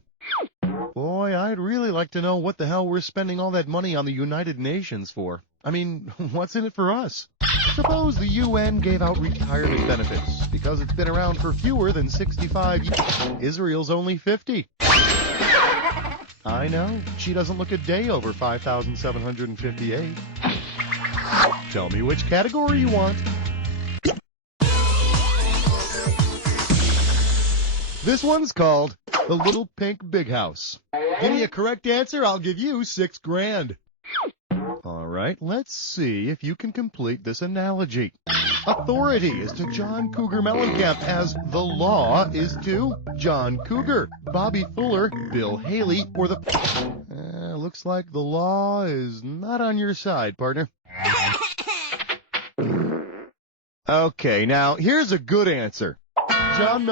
Boy, I'd really like to know what the hell we're spending all that money on the United Nations for. I mean, what's in it for us? Suppose the UN gave out retirement benefits because it's been around for fewer than 65 years. Israel's only 50. I know, she doesn't look a day over 5,758. Tell me which category you want. This one's called The Little Pink Big House. Give me a correct answer, I'll give you $6 grand. All right, let's see if you can complete this analogy. Authority is to John Cougar Mellencamp as the law is to John Cougar, Bobby Fuller, Bill Haley, or the... looks like the law is not on your side, partner. Okay, now here's a good answer. John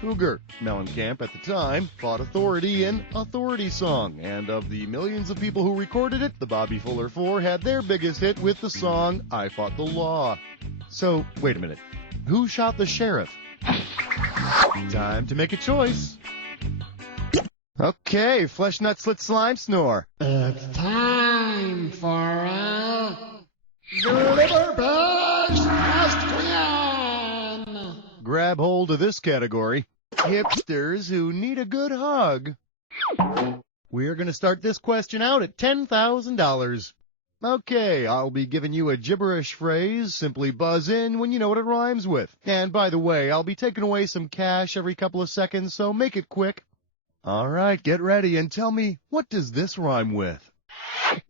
Cougar Mellencamp at the time fought authority in Authority Song, and of the millions of people who recorded it, the Bobby Fuller Four had their biggest hit with the song I Fought the Law. So, wait a minute. Who shot the sheriff? Time to make a choice. Okay, Flesh Nut Slit Slime Snore. It's time for a Glitter Bash Question! Grab hold of this category. Hipsters who need a good hug. We're going to start this question out at $10,000. Okay, I'll be giving you a gibberish phrase. Simply buzz in when you know what it rhymes with. And by the way, I'll be taking away some cash every couple of seconds, so make it quick. All right, get ready and tell me, what does this rhyme with?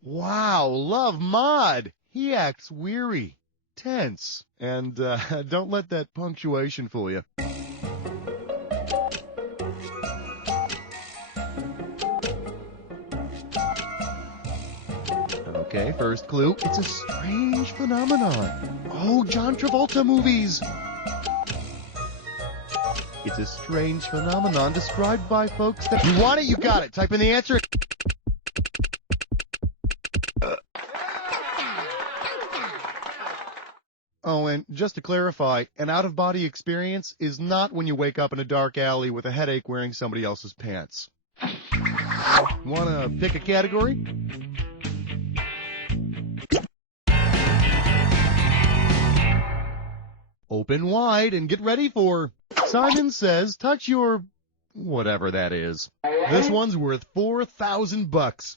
Wow, Love Mod. He acts weary, tense, and don't let that punctuation fool you. Okay, first clue. It's a strange phenomenon. Oh, John Travolta movies. It's a strange phenomenon described by folks that... You want it? You got it. Type in the answer. Oh, and just to clarify, an out-of-body experience is not when you wake up in a dark alley with a headache wearing somebody else's pants. Want to pick a category? Open wide and get ready for Simon Says Touch Your... whatever that is. This one's worth $4,000.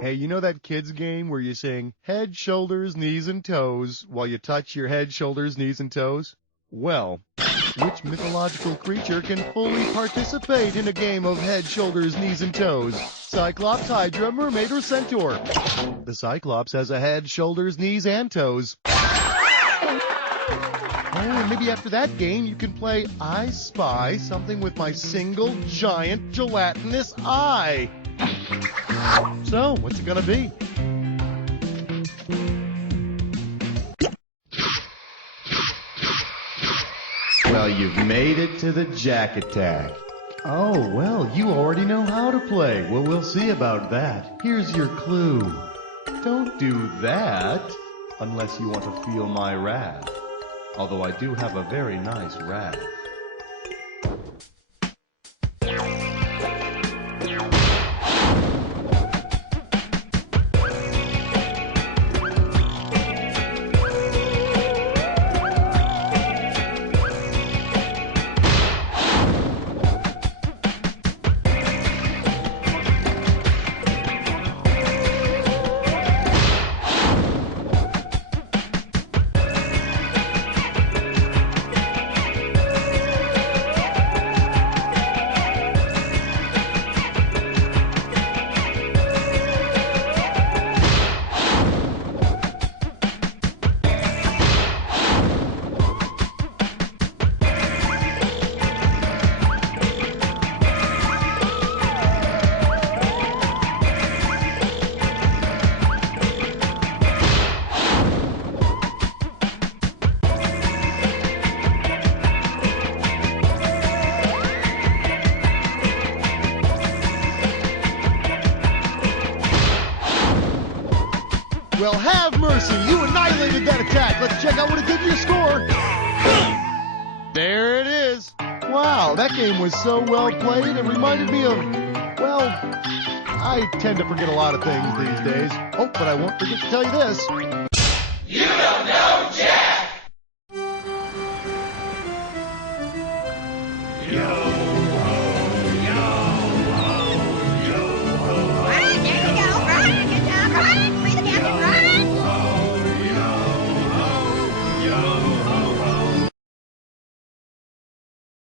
Hey, you know that kids game where you sing head, shoulders, knees, and toes while you touch your head, shoulders, knees, and toes? Well, which mythological creature can fully participate in a game of head, shoulders, knees, and toes? Cyclops, Hydra, Mermaid, or Centaur? The Cyclops has a head, shoulders, knees, and toes. Oh, and maybe after that game, you can play I Spy Something with My Single Giant Gelatinous Eye. So, what's it gonna be? Well, you've made it to the Jack Attack. Oh, well, you already know how to play. Well, we'll see about that. Here's your clue. Don't do that unless you want to feel my wrath. Although I do have a very nice wrath. Well, have mercy. You annihilated that attack. Let's check out what it did to your score. There it is. Wow, that game was so well played. It reminded me of, well, I tend to forget a lot of things these days. Oh, but I won't forget to tell you this. You don't know